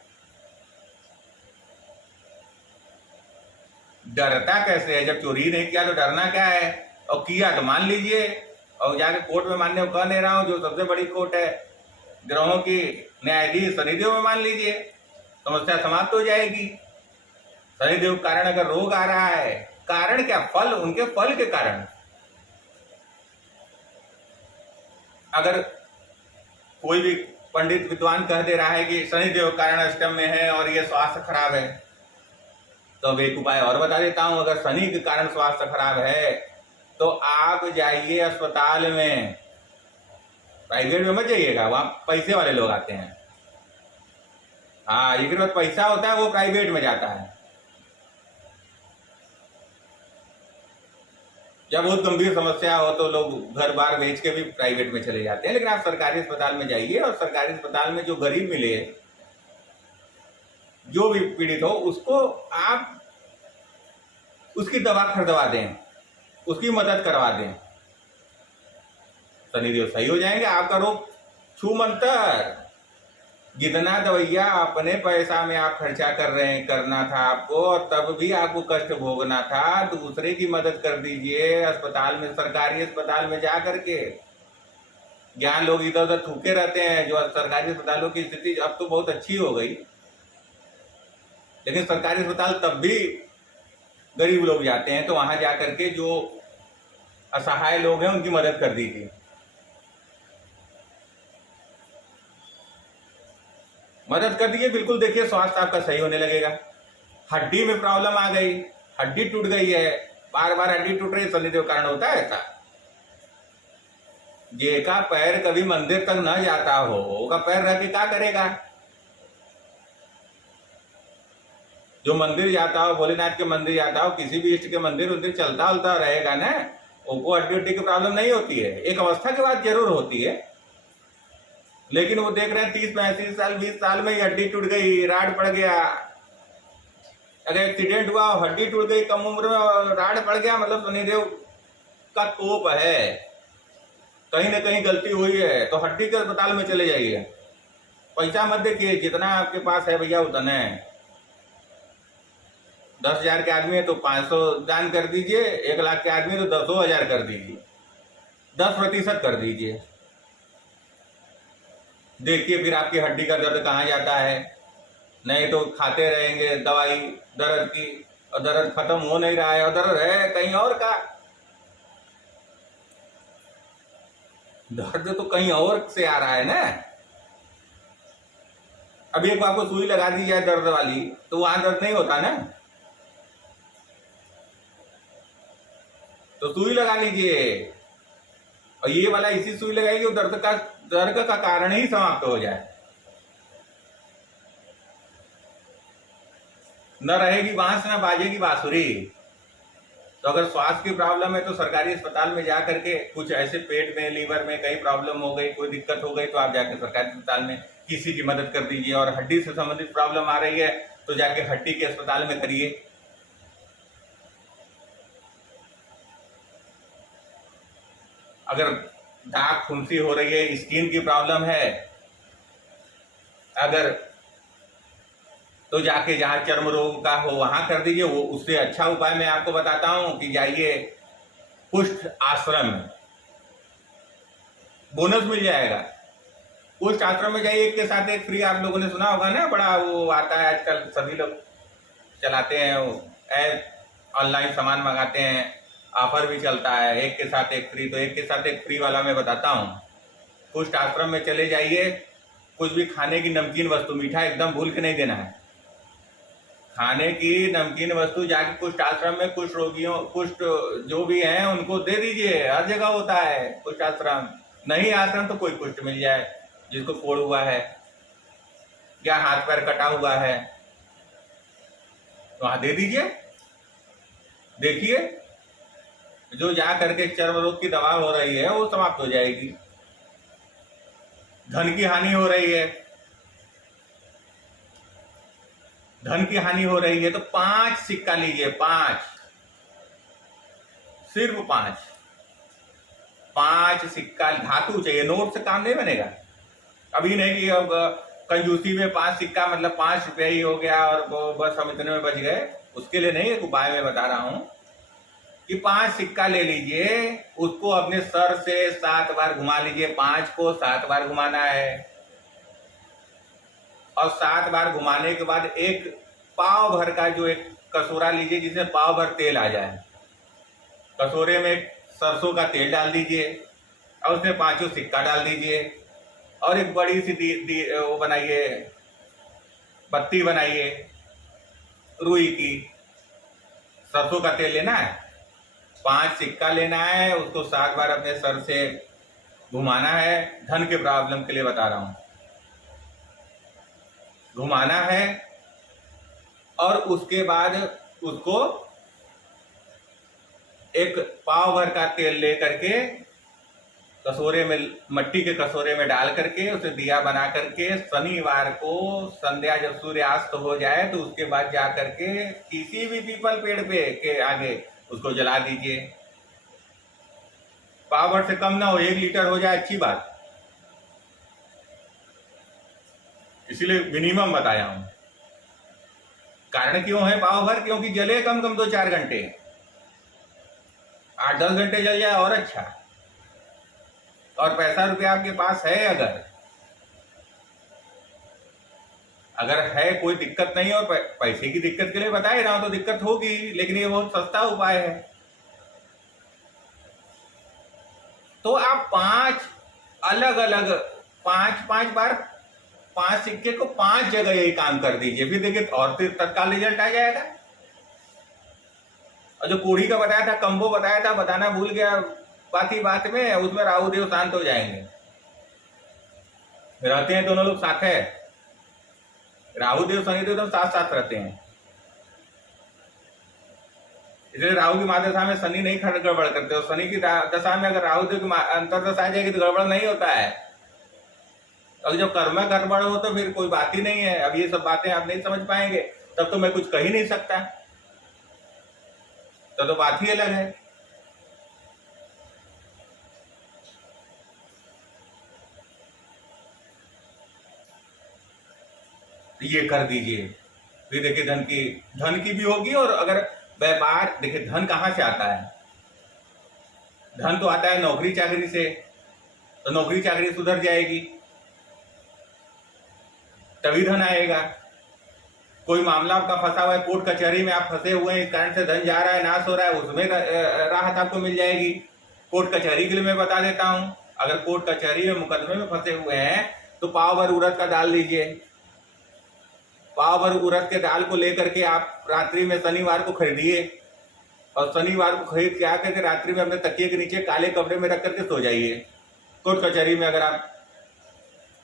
डरता कैसे है? जब चोरी नहीं किया तो डरना क्या है? और किया तो मान लीजिए, और जाके कोर्ट में मानने को कह नहीं रहा हूं, जो सबसे बड़ी कोर्ट है ग्रहों की, न्यायाधीश शनिदेव में मान लीजिए, समस्या समाप्त हो जाएगी। शनिदेव के कारण अगर रोग आ रहा है, कारण क्या? फल, उनके फल के कारण। अगर कोई भी पंडित विद्वान कह दे रहा है कि शनिदेव कारण अष्टम में है और ये स्वास्थ्य खराब है, तो अब एक उपाय और बता देता हूं। अगर शनि के कारण स्वास्थ्य खराब है तो आप जाइए अस्पताल में, प्राइवेट में मत जाइएगा, वहां पैसे वाले लोग आते हैं। हाँ, जिसके पास पैसा होता है वो प्राइवेट में जाता है। जब बहुत गंभीर समस्या हो तो लोग घर बार बेच के भी प्राइवेट में चले जाते हैं, लेकिन आप सरकारी अस्पताल में जाइए, और सरकारी अस्पताल में जो गरीब मिले, जो भी पीड़ित हो, उसको आप उसकी दवा खरीदवा दें, उसकी मदद करवा दें, शनिदेव सही हो जाएंगे। आपका रोग छू मंतर। जितना दवाइया अपने पैसा में आप खर्चा कर रहे हैं, करना था आपको, और तब भी आपको कष्ट भोगना था, दूसरे की मदद कर दीजिए अस्पताल में, सरकारी अस्पताल में जा करके। जहाँ लोग इधर उधर थूके रहते हैं, जो सरकारी अस्पतालों की स्थिति अब तो बहुत अच्छी हो गई, लेकिन सरकारी अस्पताल तब भी गरीब लोग जाते हैं, तो वहां जा करके जो असहाय लोग हैं उनकी मदद कर दीजिए। मदद कर दीजिए, बिल्कुल। देखिए स्वास्थ्य आपका सही होने लगेगा। हड्डी में प्रॉब्लम आ गई, हड्डी टूट गई है, बार बार हड्डी टूट रही है, शनिदेव कारण होता है ऐसा। जेका पैर कभी मंदिर तक न जाता हो, का पैर रह के क्या करेगा? जो मंदिर जाता हो, भोलेनाथ के मंदिर जाता हो, किसी भी इष्ट के मंदिर उधर चलता उलता रहेगा ना, उनको हड्डी उड्डी की प्रॉब्लम नहीं होती है। एक अवस्था के बाद जरूर होती है, लेकिन वो देख रहे हैं 30-35 साल 20 साल में ही हड्डी टूट गई, राड पड़ गया। अगर एक्सीडेंट हुआ, हड्डी टूट गई कम उम्र में, राड पड़ गया, मतलब शनिदेव का कोप है, कहीं ना कहीं गलती हुई है, तो हड्डी के अस्पताल में चले जाइए। पैसा मत देखिए, जितना आपके पास है भैया उतना है। 10,000 के आदमी है तो 500 दान कर दीजिए, 1 लाख के आदमी है तो 10,000 कर दीजिए, 10% कर दीजिए। देखिए फिर आपकी हड्डी का दर्द कहाँ जाता है। नहीं तो खाते रहेंगे दवाई दर्द की, और दर्द खत्म हो नहीं रहा है, और दर्द है कहीं और का, दर्द तो कहीं और से आ रहा है ना। अभी एक आपको सुई लगा दी जाए दर्द वाली, तो वहां दर्द नहीं होता ना, तो सुई लगा लीजिए, और ये वाला इसी सुई लगाएगी, वो दर्द का कारण ही समाप्त हो जाए। न रहेगी बांस न बाजेगी बांसुरी। तो अगर स्वास्थ्य की प्रॉब्लम है तो सरकारी अस्पताल में जा करके, कुछ ऐसे पेट में लीवर में कहीं प्रॉब्लम हो गई, कोई दिक्कत हो गई, तो आप जाके सरकारी अस्पताल में किसी की मदद कर दीजिए। और हड्डी से संबंधित प्रॉब्लम आ रही है तो जाके हड्डी के अस्पताल में करिए। अगर दाग फुंसी हो रही है, स्किन की प्रॉब्लम है अगर, तो जाके जहाँ चर्म रोग का हो वहां कर दीजिए। वो उससे अच्छा उपाय मैं आपको बताता हूं कि जाइए कुष्ठ आश्रम में, बोनस मिल जाएगा। कुष्ठ आश्रम में जाइए, एक के साथ एक फ्री। आप लोगों ने सुना होगा ना, बड़ा वो आता है आजकल, सभी लोग चलाते हैं ऐप, ऑनलाइन सामान मंगाते हैं, ऑफर भी चलता है, एक के साथ एक फ्री। तो एक के साथ एक फ्री वाला मैं बताता हूँ। कुष्ठ आश्रम में चले जाइए, कुछ भी खाने की नमकीन वस्तु, मीठा एकदम भूल के नहीं देना है। खाने की नमकीन वस्तु जाके कुष्ठ आश्रम में कुष्ठ रोगियों, कुष्ठ जो भी हैं उनको दे दीजिए। हर जगह होता है कुष्ठ आश्रम, नहीं आश्रम तो कोई कुष्ठ मिल जाए, जिसको फोड़ हुआ है या हाथ पैर कटा हुआ है, तो वहां दे दीजिए। देखिए जो जा करके चर्म रोग की दवा हो रही है वो समाप्त हो जाएगी। धन की हानि हो रही है, धन की हानि हो रही है, तो 5 सिक्का लीजिए, 5, सिर्फ 5 सिक्का। धातु चाहिए, नोट से काम नहीं बनेगा। अभी नहीं कि अब कंजूसी में 5 सिक्का मतलब 5 रुपये ही हो गया और वो बस हम इतने में बच गए, उसके लिए नहीं। एक उपाय मैं बता रहा हूं कि 5 सिक्का ले लीजिए, उसको अपने सर से 7 बार घुमा लीजिए। 5 को 7 बार घुमाना है, और 7 बार घुमाने के बाद एक पाव भर का जो एक कटोरा लीजिए, जिसमें पाव भर तेल आ जाए। कटोरे में सरसों का तेल डाल दीजिए, और उसमें 5 सिक्का डाल दीजिए, और एक बड़ी सी वो बनाइए, बत्ती बनाइए रुई की। सरसों का तेल लेना है, 5 सिक्का लेना है, उसको 7 बार अपने सर से घुमाना है। धन के प्रॉब्लम के लिए बता रहा हूं, घुमाना है। और उसके बाद उसको एक पाव भर का तेल ले करके कटोरे में, मट्टी के कटोरे में डाल करके उसे दिया बना करके, शनिवार को संध्या जब सूर्यास्त हो जाए तो उसके बाद जा करके किसी भी पीपल पेड़ पे के आगे उसको जला दीजिए। पाव भर से कम ना हो, 1 लीटर हो जाए अच्छी बात, इसीलिए मिनिमम बताया हूं। कारण क्यों है पाव भर? क्योंकि जले कम 2-4 घंटे, 8-10 घंटे जल जाए और अच्छा। और पैसा रुपया आपके पास है, अगर है, कोई दिक्कत नहीं है, और पैसे की दिक्कत के लिए बता ही रहा हूं, तो दिक्कत होगी, लेकिन ये बहुत सस्ता उपाय है। तो आप 5 अलग अलग 5 बार 5 सिक्के को 5 जगह यही काम कर दीजिए, फिर देखिए और फिर तत्काल रिजल्ट आ जाएगा। और जो कोढ़ी का बताया था, कंबो बताया था, बताना भूल गया बात ही बात में, उसमें राहु देव शांत हो जाएंगे। रहते हैं दोनों लोग साथ है, राहु देव शनि देव एकदम साथ साथ रहते हैं, इसलिए राहु की महादशा में शनि नहीं गड़बड़ करते, और शनि की दशा में अगर राहु देव की अंतरदशा आ जाएगी तो गड़बड़ नहीं होता है। अगर जब कर्म गड़बड़ हो तो फिर कोई बात ही नहीं है। अब ये सब बातें आप नहीं समझ पाएंगे, तब तो मैं कुछ कह ही नहीं सकता, तो बात ही अलग है। ये कर दीजिए, फिर देखिए धन की भी होगी। और अगर व्यापार, देखिए धन कहाँ से आता है? धन तो आता है नौकरी चाकरी से, तो नौकरी चाकरी सुधर जाएगी तभी धन आएगा। कोई मामला आपका फंसा हुआ है, कोर्ट कचहरी में आप फंसे हुए हैं, इस कारण से धन जा रहा है, नाश हो रहा है, उसमें राहत आपको मिल जाएगी। कोर्ट कचहरी के लिए मैं बता देता हूं, अगर कोर्ट कचहरी में मुकदमे में फंसे हुए हैं तो पाव भर उड़द का दाल लीजिए। पाव भर उड़द के दाल को लेकर के आप रात्रि में शनिवार को खरीदिए, और शनिवार को खरीद के आकर के रात्रि में अपने तकिए के नीचे काले कपड़े में रख करके सो जाइए। कोर्ट कचहरी में अगर आप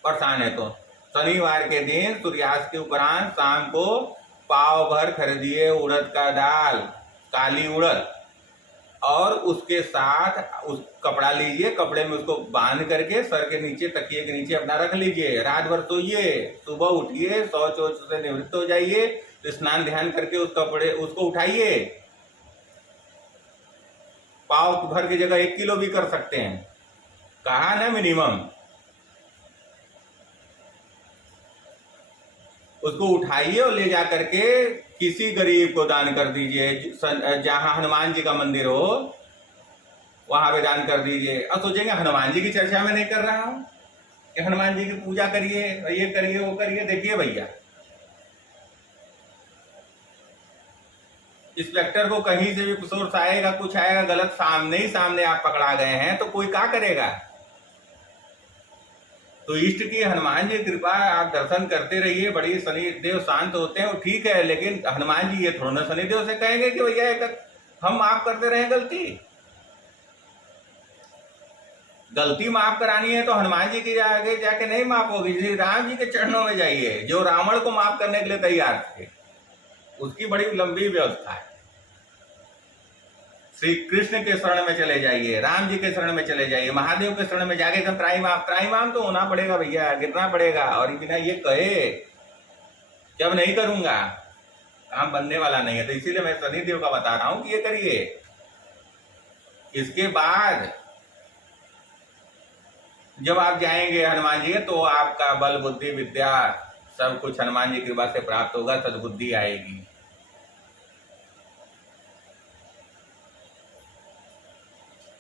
परेशान है तो शनिवार के दिन सूर्यास्त के उपरांत शाम को पाव भर खरीदिए उड़द का दाल, काली उड़द, और उसके साथ उस कपड़ा लीजिए, कपड़े में उसको बांध करके सर के नीचे तकिए के नीचे अपना रख लीजिए। रात भर सोइए, सुबह उठिए, शौच वौच से निवृत्त हो जाइए, तो स्नान ध्यान करके उस कपड़े उसको उठाइए। पाव भर की जगह 1 किलो भी कर सकते हैं, कहा ना मिनिमम। उसको उठाइए और ले जा करके किसी गरीब को दान कर दीजिए, जहां हनुमान जी का मंदिर हो वहां पे दान कर दीजिए। अब सोचेंगे हनुमान जी की चर्चा में नहीं कर रहा हूं कि हनुमान जी की पूजा करिए, ये करिए, वो करिए। देखिए भैया, इंस्पेक्टर को कहीं से भी सोर्स आएगा, कुछ आएगा गलत, सामने ही सामने आप पकड़ा गए हैं तो कोई क्या करेगा? तो इष्ट की हनुमान जी कृपा, आप दर्शन करते रहिए, बड़ी शनि देव शांत होते हैं, वो ठीक है, लेकिन हनुमान जी ये थोड़ा ना शनि देव से कहेंगे कि भैया हम माफ करते रहे गलती माफ करानी है तो हनुमान जी की आगे जाके नहीं माफ होगी, श्री राम जी के चरणों में जाइए, जो रावण को माफ करने के लिए तैयार थे। उसकी बड़ी लंबी व्यवस्था है। श्री कृष्ण के शरण में चले जाइए, राम जी के शरण में चले जाइए, महादेव के शरण में जाके एकदम त्राईमाम तो होना पड़ेगा भैया, गिरना पड़ेगा। और बिना ये कहे कि अब नहीं करूंगा, काम बनने वाला नहीं है। तो इसीलिए मैं शनिदेव का बता रहा हूं कि ये करिए। इसके बाद जब आप जाएंगे हनुमान जी तो आपका बल बुद्धि विद्या सब कुछ हनुमान जी की कृपा से प्राप्त होगा, सद्बुद्धि आएगी।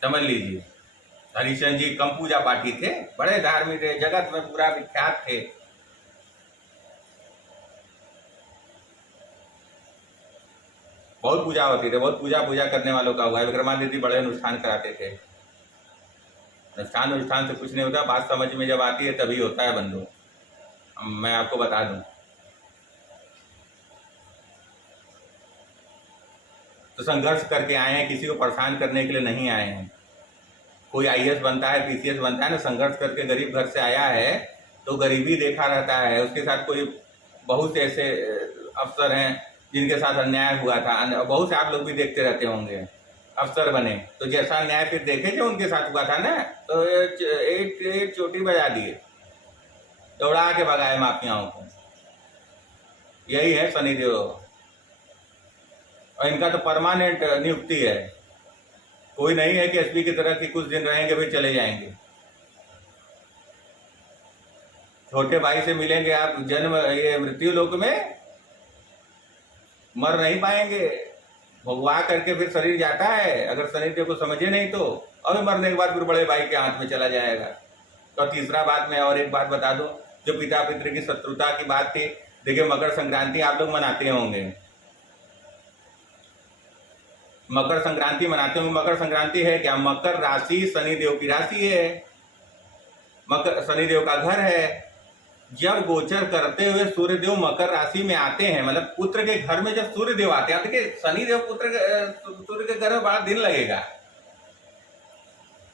समझ लीजिए, हरिशंकर जी कम पूजा पाठी थे, बड़े धार्मिक थे, जगत में पूरा विख्यात थे। बहुत पूजा होती थी, बहुत पूजा करने वालों का हुआ है। विक्रमादित्य बड़े अनुष्ठान कराते थे। अनुष्ठान से कुछ नहीं होता, बात समझ में जब आती है तभी होता है बंधु। मैं आपको बता दूं, तो संघर्ष करके आए हैं, किसी को परेशान करने के लिए नहीं आए हैं। कोई IAS बनता है, PCS बनता है ना, संघर्ष करके गरीब घर से आया है तो गरीबी देखा रहता है। उसके साथ कोई बहुत से ऐसे अफसर हैं जिनके साथ अन्याय हुआ था, बहुत से आप लोग भी देखते रहते होंगे, अफसर बने तो जैसा न्याय फिर देखे जो उनके साथ हुआ था ना, तो एक चोटी बजा दिए, दौड़ा के भगाए माफियाओं को। यही है शनिदेव, और इनका तो परमानेंट नियुक्ति है। कोई नहीं है कि SP की तरह कि कुछ दिन रहेंगे फिर चले जाएंगे। छोटे भाई से मिलेंगे आप जन्म ये मृत्यु लोक में, मर नहीं पाएंगे, भगवा करके फिर शरीर जाता है अगर शनिदेव को समझे नहीं तो। और मरने के बाद फिर बड़े भाई के हाथ में चला जाएगा। और तीसरा बात, मैं और एक बात बता दूं, जो पिता पुत्र की शत्रुता की बात थी, देखिए मकर संक्रांति आप लोग मनाते होंगे, मकर संक्रांति मनाते होंगे। मकर संक्रांति है क्या? मकर राशि शनिदेव की राशि है, मकर शनिदेव का घर है। जब गोचर करते हुए सूर्यदेव मकर राशि में आते हैं, मतलब पुत्र के घर में जब सूर्यदेव आते हैं, देखिए शनिदेव सूर्य के घर में बड़ा दिन लगेगा,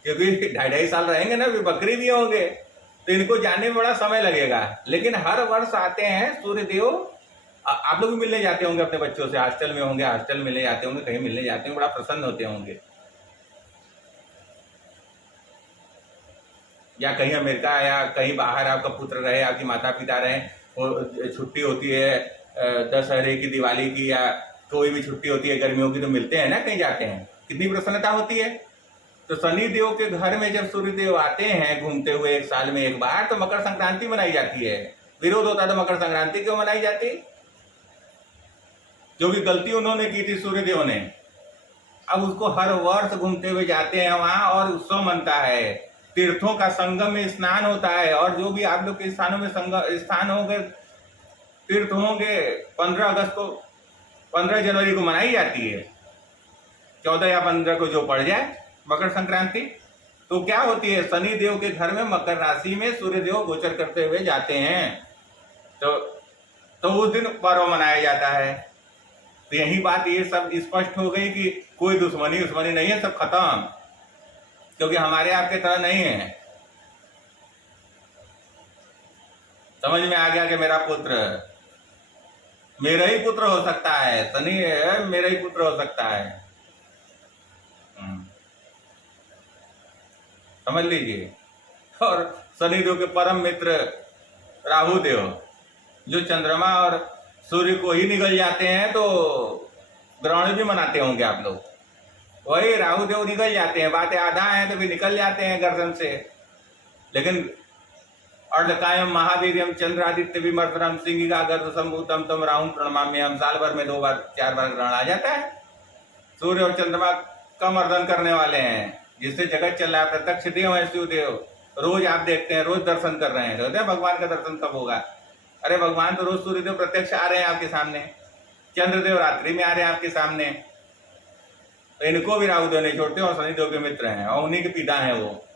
क्योंकि 2.5 साल रहेंगे ना, भी बकरी भी होंगे, तो इनको जाने में बड़ा समय लगेगा। लेकिन हर वर्ष आते हैं सूर्यदेव। आप लोग भी मिलने जाते होंगे अपने बच्चों से, हॉस्टल में होंगे, हॉस्टल मिलने जाते होंगे, कहीं मिलने जाते होंगे, बड़ा प्रसन्न होते होंगे, या कहीं अमेरिका या कहीं बाहर आपका पुत्र रहे, आपकी माता पिता रहे, वो छुट्टी होती है दशहरे की, दिवाली की, या कोई भी छुट्टी होती है गर्मियों की, तो मिलते हैं ना, कहीं जाते हैं, कितनी प्रसन्नता होती है। तो शनिदेव के घर में जब सूर्यदेव आते हैं घूमते हुए 1 साल में एक बार, तो मकर संक्रांति मनाई जाती है। विरोध होता तो मकर संक्रांति क्यों मनाई जाती? जो भी गलती उन्होंने की थी सूर्यदेव ने, अब उसको हर वर्ष घूमते हुए जाते हैं वहां, और उत्सव मनता है, तीर्थों का संगम में स्नान होता है। और जो भी आप लोग के स्थानों में स्थान होंगे, तीर्थ होंगे, 15 अगस्त को, 15 जनवरी को मनाई जाती है, 14 या 15 को जो पड़ जाए मकर संक्रांति। तो क्या होती है, शनिदेव के घर में मकर राशि में सूर्यदेव गोचर करते हुए जाते हैं, तो उस दिन पर्व मनाया जाता है। तो यही बात ये सब स्पष्ट हो गई कि कोई दुश्मनी नहीं है, सब खत्म, क्योंकि हमारे आपके तरह नहीं है। समझ में आ गया कि मेरा पुत्र मेरा ही पुत्र हो सकता है, शनि है मेरा ही पुत्र हो सकता है, समझ लीजिए। और शनिदेव के परम मित्र राहु देव, जो चंद्रमा और सूर्य को ही निकल जाते हैं, तो ग्रहण भी मनाते होंगे आप लोग, वही राहु देव निकल जाते हैं, बातें आधा है तो फिर निकल जाते हैं गर्दन से। लेकिन अर्धकायम महावीर्यम चंद्रादित्य विमर्तनम सिंहिका गर्द संभूतम तम राहु प्रणमाम्यहम, साल भर में 2 बार 4 बार ग्रहण आ जाता है। सूर्य और चंद्रमा का मर्दन करने वाले हैं, जिससे जगत चल रहा है। प्रत्यक्ष देव है शिवदेव, रोज आप देखते हैं, रोज दर्शन कर रहे हैं, कहते हैं भगवान का दर्शन कब होगा? अरे भगवान तो रोज सूर्यदेव प्रत्यक्ष आ रहे हैं आपके सामने, चंद्रदेव रात्रि में आ रहे हैं आपके सामने। तो इनको भी राहु देव नहीं छोड़ते, और शनिदेव के मित्र हैं, और उन्हीं के पिता हैं वो।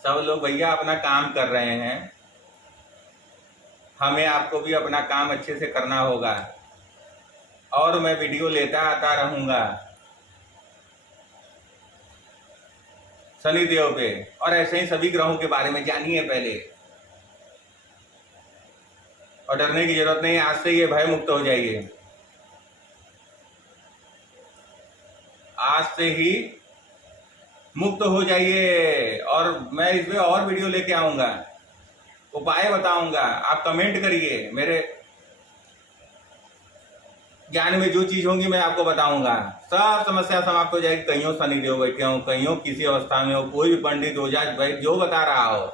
सब लोग भैया अपना काम कर रहे हैं, हमें आपको भी अपना काम अच्छे से करना होगा, और मैं वीडियो लेता आता रहूंगा शनिदेव पे, और ऐसे ही सभी ग्रहों के बारे में जानिए पहले, और डरने की जरूरत नहीं है। आज से ये भय मुक्त हो जाइए, आज से ही मुक्त हो जाइए। और मैं इसमें और वीडियो लेके आऊंगा, उपाय बताऊंगा, आप कमेंट करिए, मेरे ज्ञान में जो चीज होंगी मैं आपको बताऊंगा, सब समस्या समाप्त हो जाएगी। कहीं शनिदेव बैठे हो, कहीं किसी अवस्था में हो, कोई भी पंडित हो जाए भाई, जो बता रहा हो,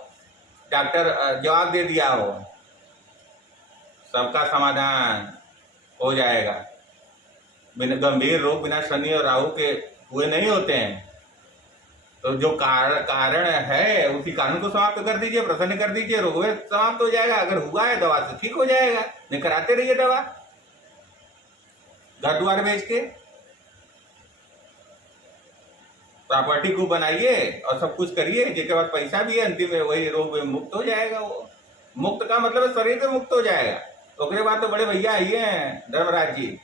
डॉक्टर जवाब दे दिया हो, सबका समाधान हो जाएगा। बिना गंभीर रोग बिना शनि और राहु के हुए नहीं होते हैं। तो जो कारण है उसी कारण को समाप्त कर दीजिए, प्रसन्न कर दीजिए, रोग समाप्त हो जाएगा। अगर हुआ है दवा से ठीक हो जाएगा, नहीं कराते रहिए दवा, घर द्वार बेच के प्रॉपर्टी को बनाइए और सब कुछ करिए, जिसके बाद पैसा भी है, अंतिम में वही रोग में मुक्त हो जाएगा। वो मुक्त का मतलब शरीर से मुक्त हो जाएगा। तो उसके बाद तो बड़े भैया आइए हैं धर्मराज जी।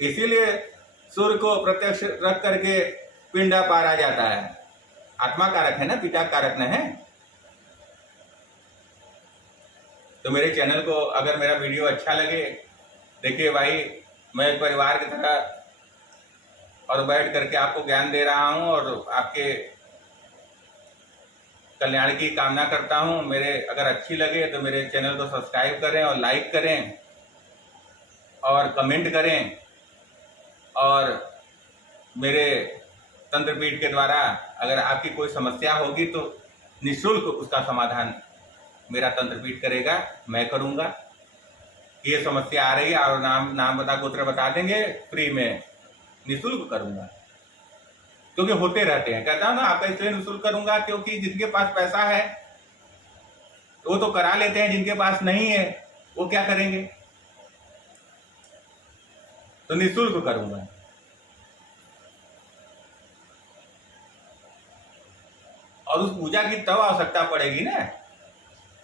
इसीलिए सूर्य को प्रत्यक्ष रख करके पिंडा पारा जाता है। आत्मा कारक है ना, पिता कारक न है। तो मेरे चैनल को अगर मेरा वीडियो अच्छा लगे, देखिए भाई मैं एक परिवार की तरह और बैठ करके आपको ज्ञान दे रहा हूं, और आपके कल्याण की कामना करता हूं। मेरे अगर अच्छी लगे तो मेरे चैनल को सब्सक्राइब करें और लाइक करें और कमेंट करें, और मेरे तंत्रपीठ के द्वारा अगर आपकी कोई समस्या होगी तो निःशुल्क उसका समाधान मेरा तंत्रपीठ करेगा, मैं करूंगा। ये समस्या आ रही है और नाम बता गोत्र बता देंगे फ्री में, निःशुल्क करूंगा, क्योंकि होते रहते हैं। कहता हूं ना, आपका इसलिए निःशुल्क करूंगा क्योंकि जिनके पास पैसा है वो तो करा लेते हैं, जिनके पास नहीं है वो क्या करेंगे, तो निःशुल्क करूंगा। और उस पूजा की तब आवश्यकता पड़ेगी ना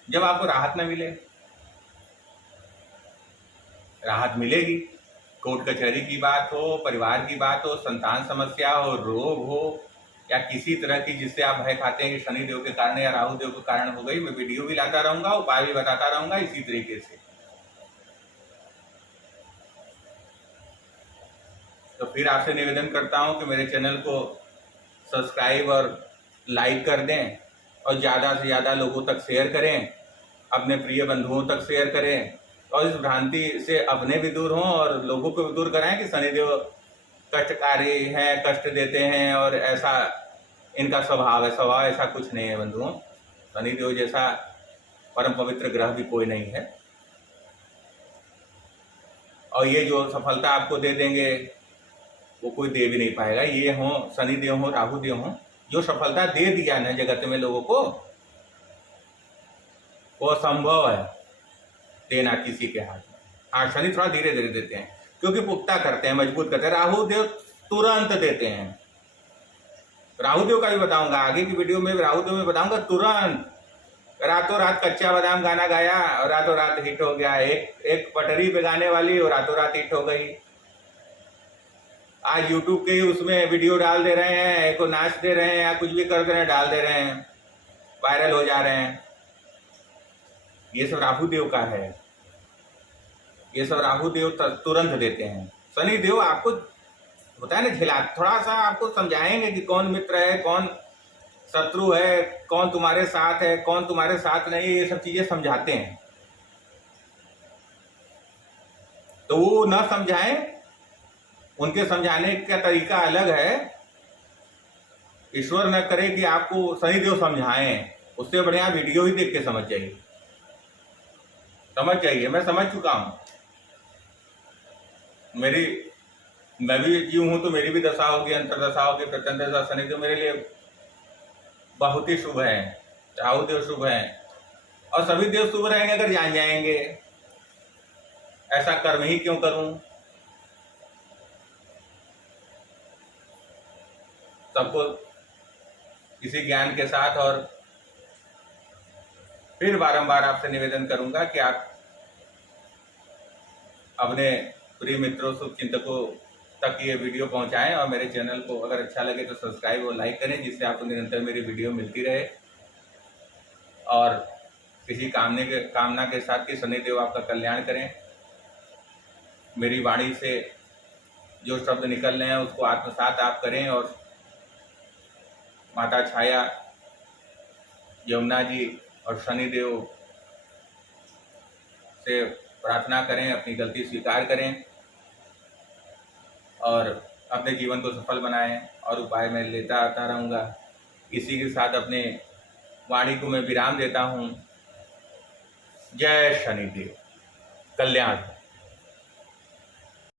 जब आपको राहत न मिले। राहत मिलेगी, कोर्ट कचहरी की बात हो, परिवार की बात हो, संतान समस्या हो, रोग हो, या किसी तरह की जिससे आप भय खाते हैं कि शनि देव के कारण या राहु देव के कारण हो गई, मैं वीडियो भी लाता रहूंगा, उपाय भी बताता रहूंगा इसी तरीके से। तो फिर आपसे निवेदन करता हूं कि मेरे चैनल को सब्सक्राइब और लाइक कर दें और ज़्यादा से ज़्यादा लोगों तक शेयर करें, अपने प्रिय बंधुओं तक शेयर करें, और इस भ्रांति से अपने भी दूर हों और लोगों को भी दूर कराएं कि शनिदेव कष्टकारी हैं, कष्ट देते हैं और ऐसा इनका स्वभाव है। स्वभाव ऐसा कुछ नहीं है बंधुओं, शनिदेव जैसा परम पवित्र ग्रह भी कोई नहीं है। और ये जो सफलता आपको दे देंगे वो कोई दे भी नहीं पाएगा। ये हो शनिदेव हो, राहु देव हो, जो सफलता दे दिया ना जगत में लोगों को, वो असंभव है देना किसी के हाथ में। हाँ, शनि थोड़ा धीरे धीरे देते हैं क्योंकि पुख्ता करते हैं, मजबूत करते हैं। राहु देव तुरंत देते हैं। राहु देव का भी बताऊंगा आगे की वीडियो में, राहु देव में बताऊंगा तुरंत। रातों रात कच्चा बादाम गाना गाया और रातों रात हिट हो गया। एक पटरी पे गाने वाली और रातों रात हिट हो गई। आज यूट्यूब के उसमें वीडियो डाल दे रहे हैं, को नाच दे रहे हैं या कुछ भी कर दे रहे हैं, डाल दे रहे हैं, वायरल हो जा रहे हैं। ये सब राहु देव का है। ये सब राहु देव तुरंत देते हैं। शनि देव आपको होता है ना झेला, थोड़ा सा आपको समझाएंगे कि कौन मित्र है, कौन शत्रु है, कौन तुम्हारे साथ है, कौन तुम्हारे साथ नहीं, ये सब चीजें समझाते हैं। तो वो न समझाएं, उनके समझाने का तरीका अलग है। ईश्वर न करे कि आपको शनिदेव समझाएं, उससे बढ़िया वीडियो ही देख के समझ जाइए। मैं समझ चुका हूं। मैं भी जीव हूं तो मेरी भी दशा होगी, अंतरदशा होगी, प्रत्यंत दशा। शनिदेव मेरे लिए बहुत ही शुभ है, राहु देव शुभ है, और सभी देव शुभ रहेंगे अगर जान जाएंगे। ऐसा कर्म ही क्यों करूं। सबको इसी ज्ञान के साथ और फिर बारंबार आपसे निवेदन करूंगा कि आप अपने प्रिय मित्रों, शुभ चिंतकों तक ये वीडियो पहुंचाएं और मेरे चैनल को अगर अच्छा लगे तो सब्सक्राइब और लाइक करें, जिससे आपको निरंतर मेरी वीडियो मिलती रहे। और किसी कामना के साथ कि शनिदेव आपका कल्याण करें। मेरी वाणी से जो शब्द निकल रहे हैं उसको आत्मसात आप करें और माता छाया, यमुना जी और शनिदेव से प्रार्थना करें, अपनी गलती स्वीकार करें और अपने जीवन को सफल बनाएं। और उपाय मैं लेता आता रहूँगा। इसी के साथ अपने वाणी को मैं विराम देता हूँ। जय शनिदेव, कल्याण।